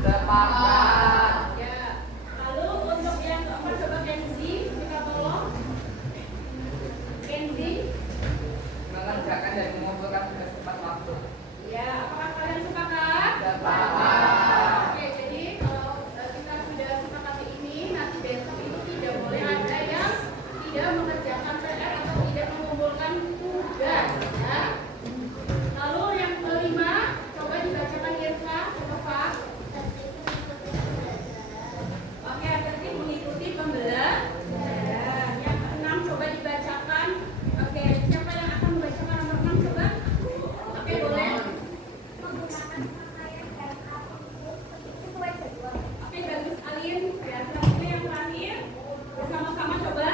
Sepakat. Ya. Lalu untuk yang keempat coba Kenzi, kita tolong. Kenzi. Mengerjakan dan mengumpulkan tugas tepat waktu. Ya, apakah kalian sepakat? Sepakat. Oke, jadi kalau kita sudah sepakati ini, nanti besok itu tidak boleh ada yang tidak mengerjakan PR atau tidak mengumpulkan tugas. Ya. Lalu yang kelima, coba dibacakan Irfa, coba Pak. Oke, tertib mengikuti pembelajaran. Yang keenam, coba dibacakan. Oke, siapa yang akan membacakan nomor 6 coba? Oke, boleh. Oke, bagus Alin. Ya, selanjutnya yang terakhir. Bersama-sama coba.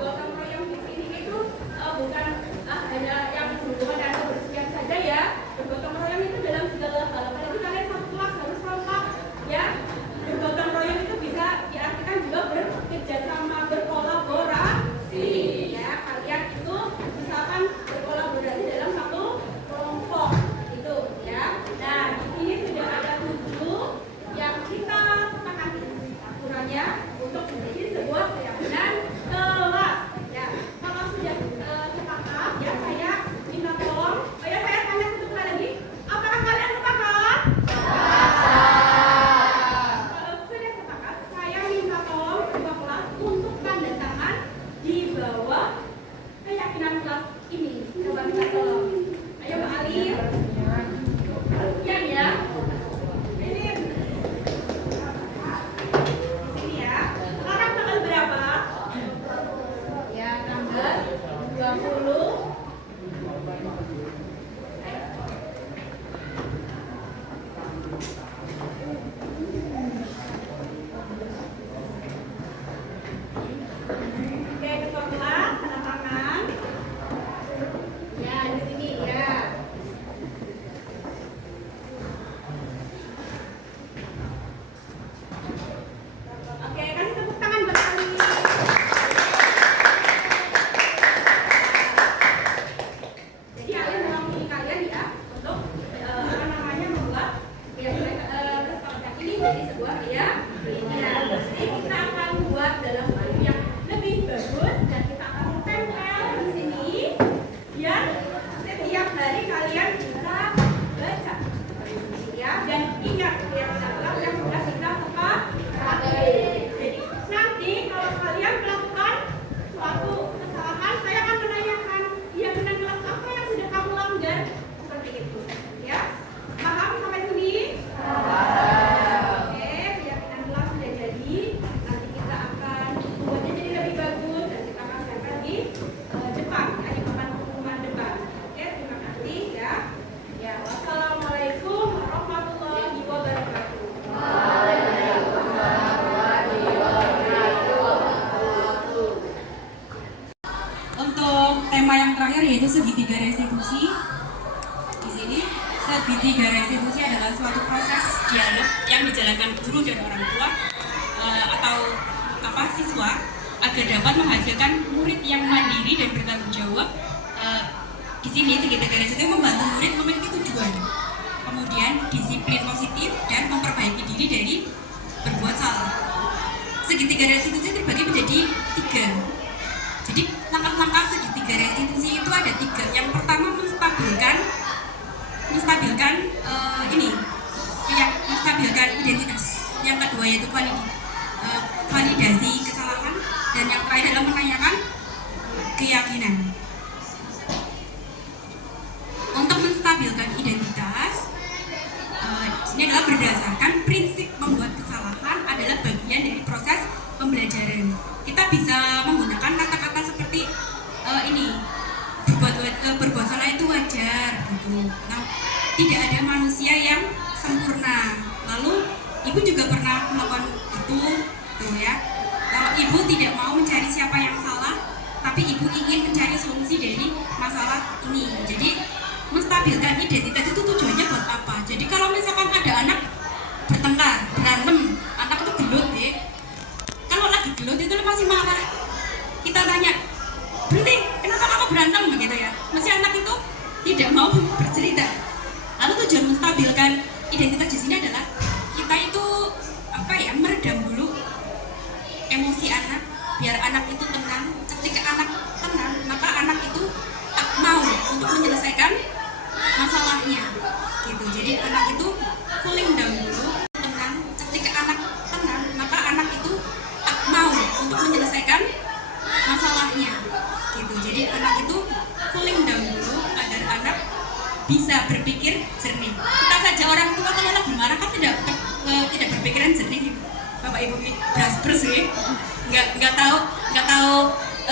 Gotong royong di sini itu bukan hanya yang berhubungan dengan kebersihan saja ya. Bergotong royong itu dalam segala hal. Apalagi kalian satu kelas harus kompak ya. Bergotong royong itu bisa diartikan juga bekerja sama, berkolaborasi ya. Kalian itu misalkan berkolaborasi dalam satu kelompok itu ya. Nah, di sini sudah ada 7 yang kita sepakati aturannya untuk menjadi sebuah keyakinan kelas ya. Kalau sudah sepakat ya, saya minta tolong. Oh ya, saya tanya satu kali lagi, apakah kalian sepakat? Kalau sudah sepakat, saya minta tolong ketua kelas untuk tanda tangan di bawah keyakinan kelas ini. Coba minta tolong. Ayo Mbak Ali. Sekian ya. Ini di sini ya. Sekarang tanggal berapa? Ya, tanggal 20. Oke, ketua kelas, tanda tangan. Ya, di sini ya. Oke, kasih tepuk tangan buat Ali. Jadi Ali mewakili kalian ya untuk membuat kesepakatan ini jadi sebuah keyakinan. Jadi kita akan buat dalam bentuk yang lebih bagus dan kita akan tempel di sini biar setiap hari kalian bisa baca ya, dan ingat keyakinan kelas yang sudah kita sepakati. Jadi nanti kalau kalian melakukan suatu kesalahan, saya akan menanyakan keyakinan kelas apa yang sudah kamu langgar, seperti itu ya. Paham sampai sini? Oke, keyakinan kelas sudah jadi. Nanti kita akan membuatnya jadi lebih bagus dan kita akan tempel di depan, di papan pengumuman depan. Oke, terima kasih ya. Ya, wassalamualaikum warahmatullahi wabarakatuh. Untuk tema yang terakhir yaitu segitiga restitusi. Di sini segitiga restitusi adalah suatu proses dialog yang dijalankan guru dan orang tua atau siswa agar dapat menghasilkan murid yang mandiri dan bertanggung jawab. Di sini segitiga restitusi membantu murid memiliki tujuan, kemudian disiplin positif dan memperbaiki diri dari berbuat salah. Segitiga restitusi terbagi menjadi 3. Jadi langkah-langkah segitiga restitusi itu ada 3. Yang pertama menstabilkan menstabilkan identitas. Yang kedua yaitu validasi kesalahan, dan yang terakhir adalah menanyakan keyakinan. Untuk menstabilkan identitas, ini adalah berdasarkan prinsip membuat kesalahan adalah bagian dari proses pembelajaran. Kita bisa menggunakan kata-kata seperti berbuat salah itu wajar gitu. Nah, tidak ada manusia yang sempurna. Lalu ibu juga pernah melakukan itu tuh ya. Kalau ibu tidak mau mencari siapa yang salah, tapi ibu ingin mencari solusi dari masalah ini. Jadi menstabilkan identitas itu tujuannya buat apa? Jadi kalau misalkan ada anak bertengkar, berantem, anak itu gelut ya. Kalau lagi gelut itu masih marah. Kita tanya, berhenti, kenapa kamu berantem begitu ya? Masih anak itu tidak mau bercerita. Lalu tujuan bisa berpikir jernih. Kita saja orang tua kalau lagi marah kan tidak berpikiran jernih. Bapak Ibu beras sih, nggak tahu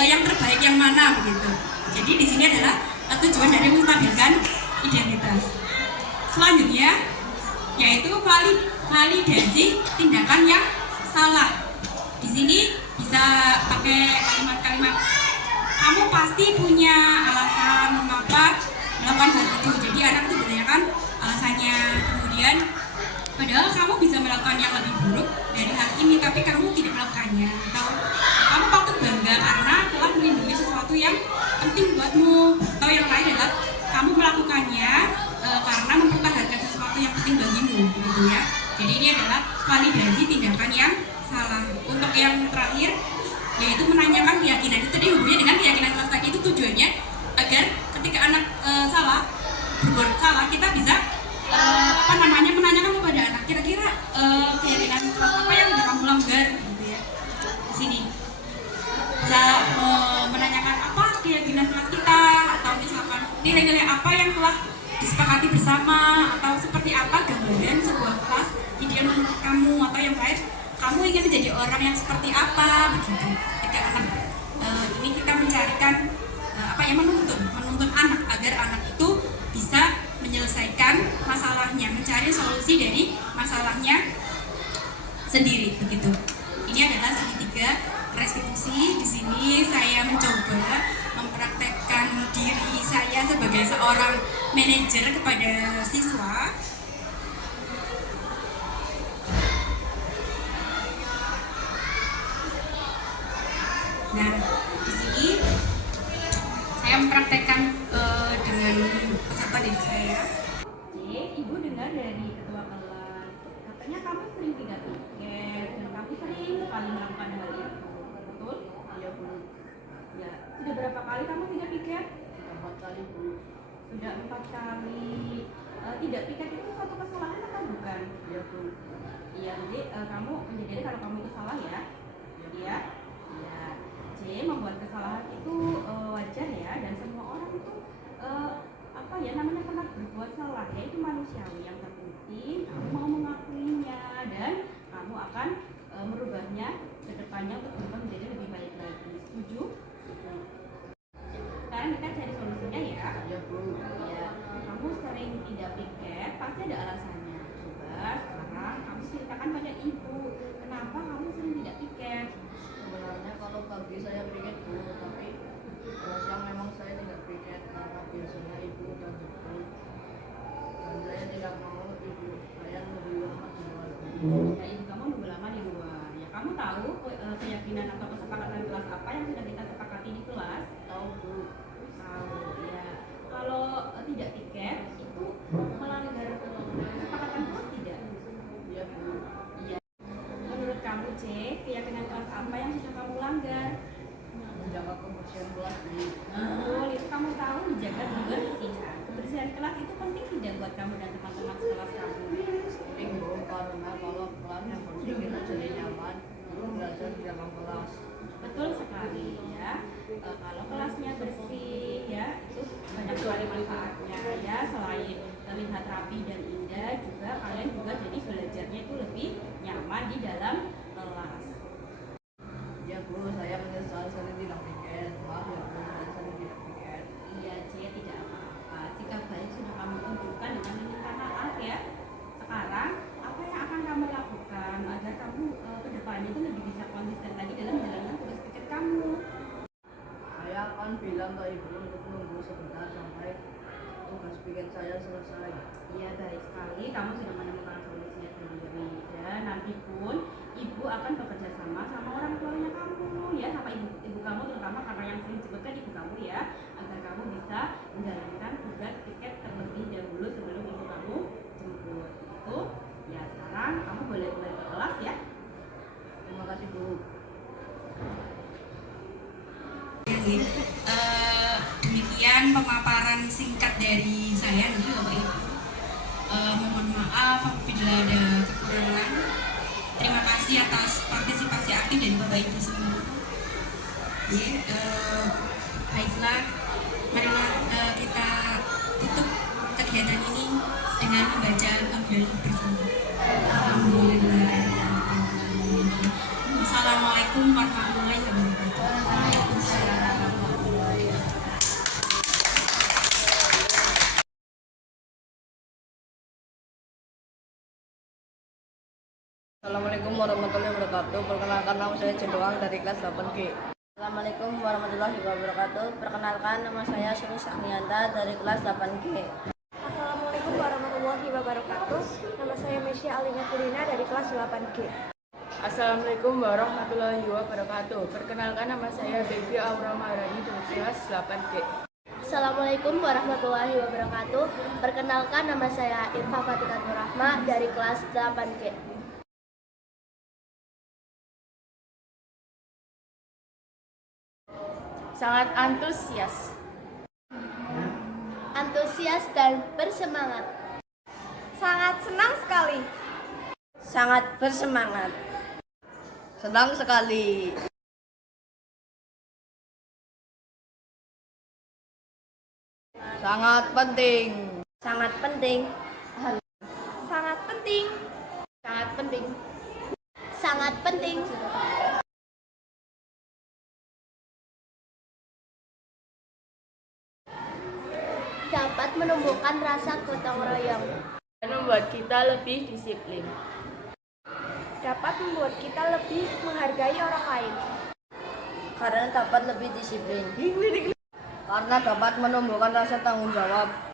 yang terbaik yang mana begitu. Jadi di sini adalah tujuan dari menstabilkan identitas. Selanjutnya yaitu validasi tindakan yang salah. Di sini bisa pakai kalimat-kalimat kamu pasti punya alasan mengapa melakukan hal itu. Jadi anak itu menanyakan alasannya, kemudian padahal kamu bisa melakukan yang lebih buruk dari hal ini, tapi kamu tidak melakukannya. Atau kamu patut bangga karena telah melindungi sesuatu yang penting buatmu. Atau yang lain adalah kamu melakukannya karena mempertahankan sesuatu yang penting bagimu, begitu ya. Jadi ini adalah validasi tindakan yang salah. Untuk yang terakhir yaitu menanyakan keyakinan. Itu tadi hubungannya dengan keyakinan kelas tadi, itu tujuannya agar ketika anak berbuat salah kita bisa menanyakan kepada anak kira-kira keyakinan kelas apa yang sudah kamu langgar gitu ya. Di sini bisa menanyakan apa keyakinan kelas kita, atau misalkan nilai-nilai apa yang telah disepakati bersama, atau seperti apa gambaran sebuah kelas ideal menurut kamu, atau yang lain kamu ingin menjadi orang yang seperti apa begitu. Ketika anak ini kita mencarikan menuntun anak agar anak itu bisa menyelesaikan masalahnya, mencari solusi dari masalahnya sendiri begitu. Ini adalah segitiga restitusi. Di sini saya mencoba mempraktekkan diri saya sebagai seorang manajer kepada siswa. Nah, di sini saya mempraktekkan dengan peserta didik saya. Oke, Ibu dengar dari ketua kelas, katanya kamu sering tidak piket dan kamu sering sekali melakukan hal itu. Betul? Iya, Bu. Ya, sudah berapa kali kamu tidak piket? 4 kali, Bu. Sudah 4 kali. Tidak piket itu suatu kesalahan atau bukan? Iya, Bu. Iya, jadi kamu menjadi kalau kamu itu salah ya. Iya. Iya. C, membuat kesalahan itu wajar ya, dan semua orang itu namanya pernah berbuat salah, ya itu manusiawi. Yang terpenting kamu mau mengakuinya dan kamu akan merubahnya ke depannya untuk berubah menjadi lebih baik lagi. Setuju? Sekarang kita cari solusinya ya. Ya, Bu. Ya, kamu sering tidak piket pasti ada alasannya. Coba sekarang kamu ceritakan pada Ibu kenapa kamu sering tidak piket. Sebenarnya kalau pagi saya piket, Bu, tapi siang memang saya tidak piket karena biasanya ibu dan jemput, dan saya tidak mau ibu saya lebih lama di luar. Ya, ibu kamu nunggu lama di luar. Ya, kamu tahu keyakinan atau kesepakatan kelas apa yang sudah kita sepakati di kelas? Tahu, Bu. Tahu ya. Kalau tidak tiket itu melanggar kesepakatan kelas tidak? Iya, Bu. Iya. Menurut kamu, C, keyakinan kelas apa yang sudah kamu langgar? Menjaga kebersihan kelas, Bu. Betul, itu kamu tahu menjaga kebersihan. Kebersihan kelas itu penting tidak buat kamu dan teman-teman sekelas kamu? Penting, Bu, karena kalau kelasnya bersih kita jadi nyaman belajar di dalam kelas. Betul sekali ya. Kalau kelasnya bersih ya, itu banyak sekali manfaatnya ya. Selain terlihat rapi dan indah, juga kalian juga jadi belajarnya itu lebih nyaman di dalam kelas. Ya, Bu, saya menyesal saya tidak piket. Maaf ya, Bu, saya tidak piket. Iya, C, tidak apa-apa. Sikap baik sudah kamu tunjukkan dengan meminta maaf ya. Sekarang apa yang akan kamu lakukan agar kamu ke depannya itu lebih bisa konsisten lagi dalam menjalankan tugas piket kamu? Saya akan bilang ke ibu untuk menunggu sebentar sampai tugas piket saya selesai. Iya, baik sekali. Kamu sudah menemukan solusinya sendiri. Dan nanti pun ibu akan bekerja sama orang tuanya kamu ya, sama ibu kamu, terutama karena yang sering disebutkan ibu kamu ya, agar kamu bisa menjalankan tugas piket terlebih dahulu sebelum ibu kamu jemput. Itu ya, sekarang kamu boleh mulai ke kelas ya. Terima kasih, Bu. Demikian pemaparan singkat dari saya nih Bapak Ibu. Mohon maaf apabila ada kekurangan. Terima kasih atas partisipasi aktif dari Bapak Ibu semua. Baiklah, marilah kita tutup kegiatan kegiatan ini dengan membaca Al-Quran bersama. Alhamdulillah. Assalamualaikum warahmatullahi wabarakatuh. Assalamualaikum warahmatullahi wabarakatuh. Perkenalkan, nama saya Cendoang dari kelas 8G. Assalamualaikum warahmatullahi wabarakatuh. Perkenalkan, nama saya Sri Saknianta dari kelas 8G. Assalamualaikum warahmatullahi wabarakatuh. Nama saya Mesya Alina Kulina dari kelas 8G. Assalamualaikum warahmatullahi wabarakatuh. Perkenalkan, nama saya Baby Aura Maharani dari kelas 8G. Assalamualaikum warahmatullahi wabarakatuh. Perkenalkan, nama saya Irfa Fatika Nurrahma dari kelas 8G. Sangat antusias. Antusias dan bersemangat. Sangat senang sekali. Sangat bersemangat. Senang sekali. Sangat penting. Sangat penting. Sangat penting. Sangat penting. Sangat penting. Dapat menumbuhkan rasa gotong royong. Dan membuat kita lebih disiplin. Dapat membuat kita lebih menghargai orang lain. Karena dapat lebih disiplin. Karena dapat menumbuhkan rasa tanggung jawab.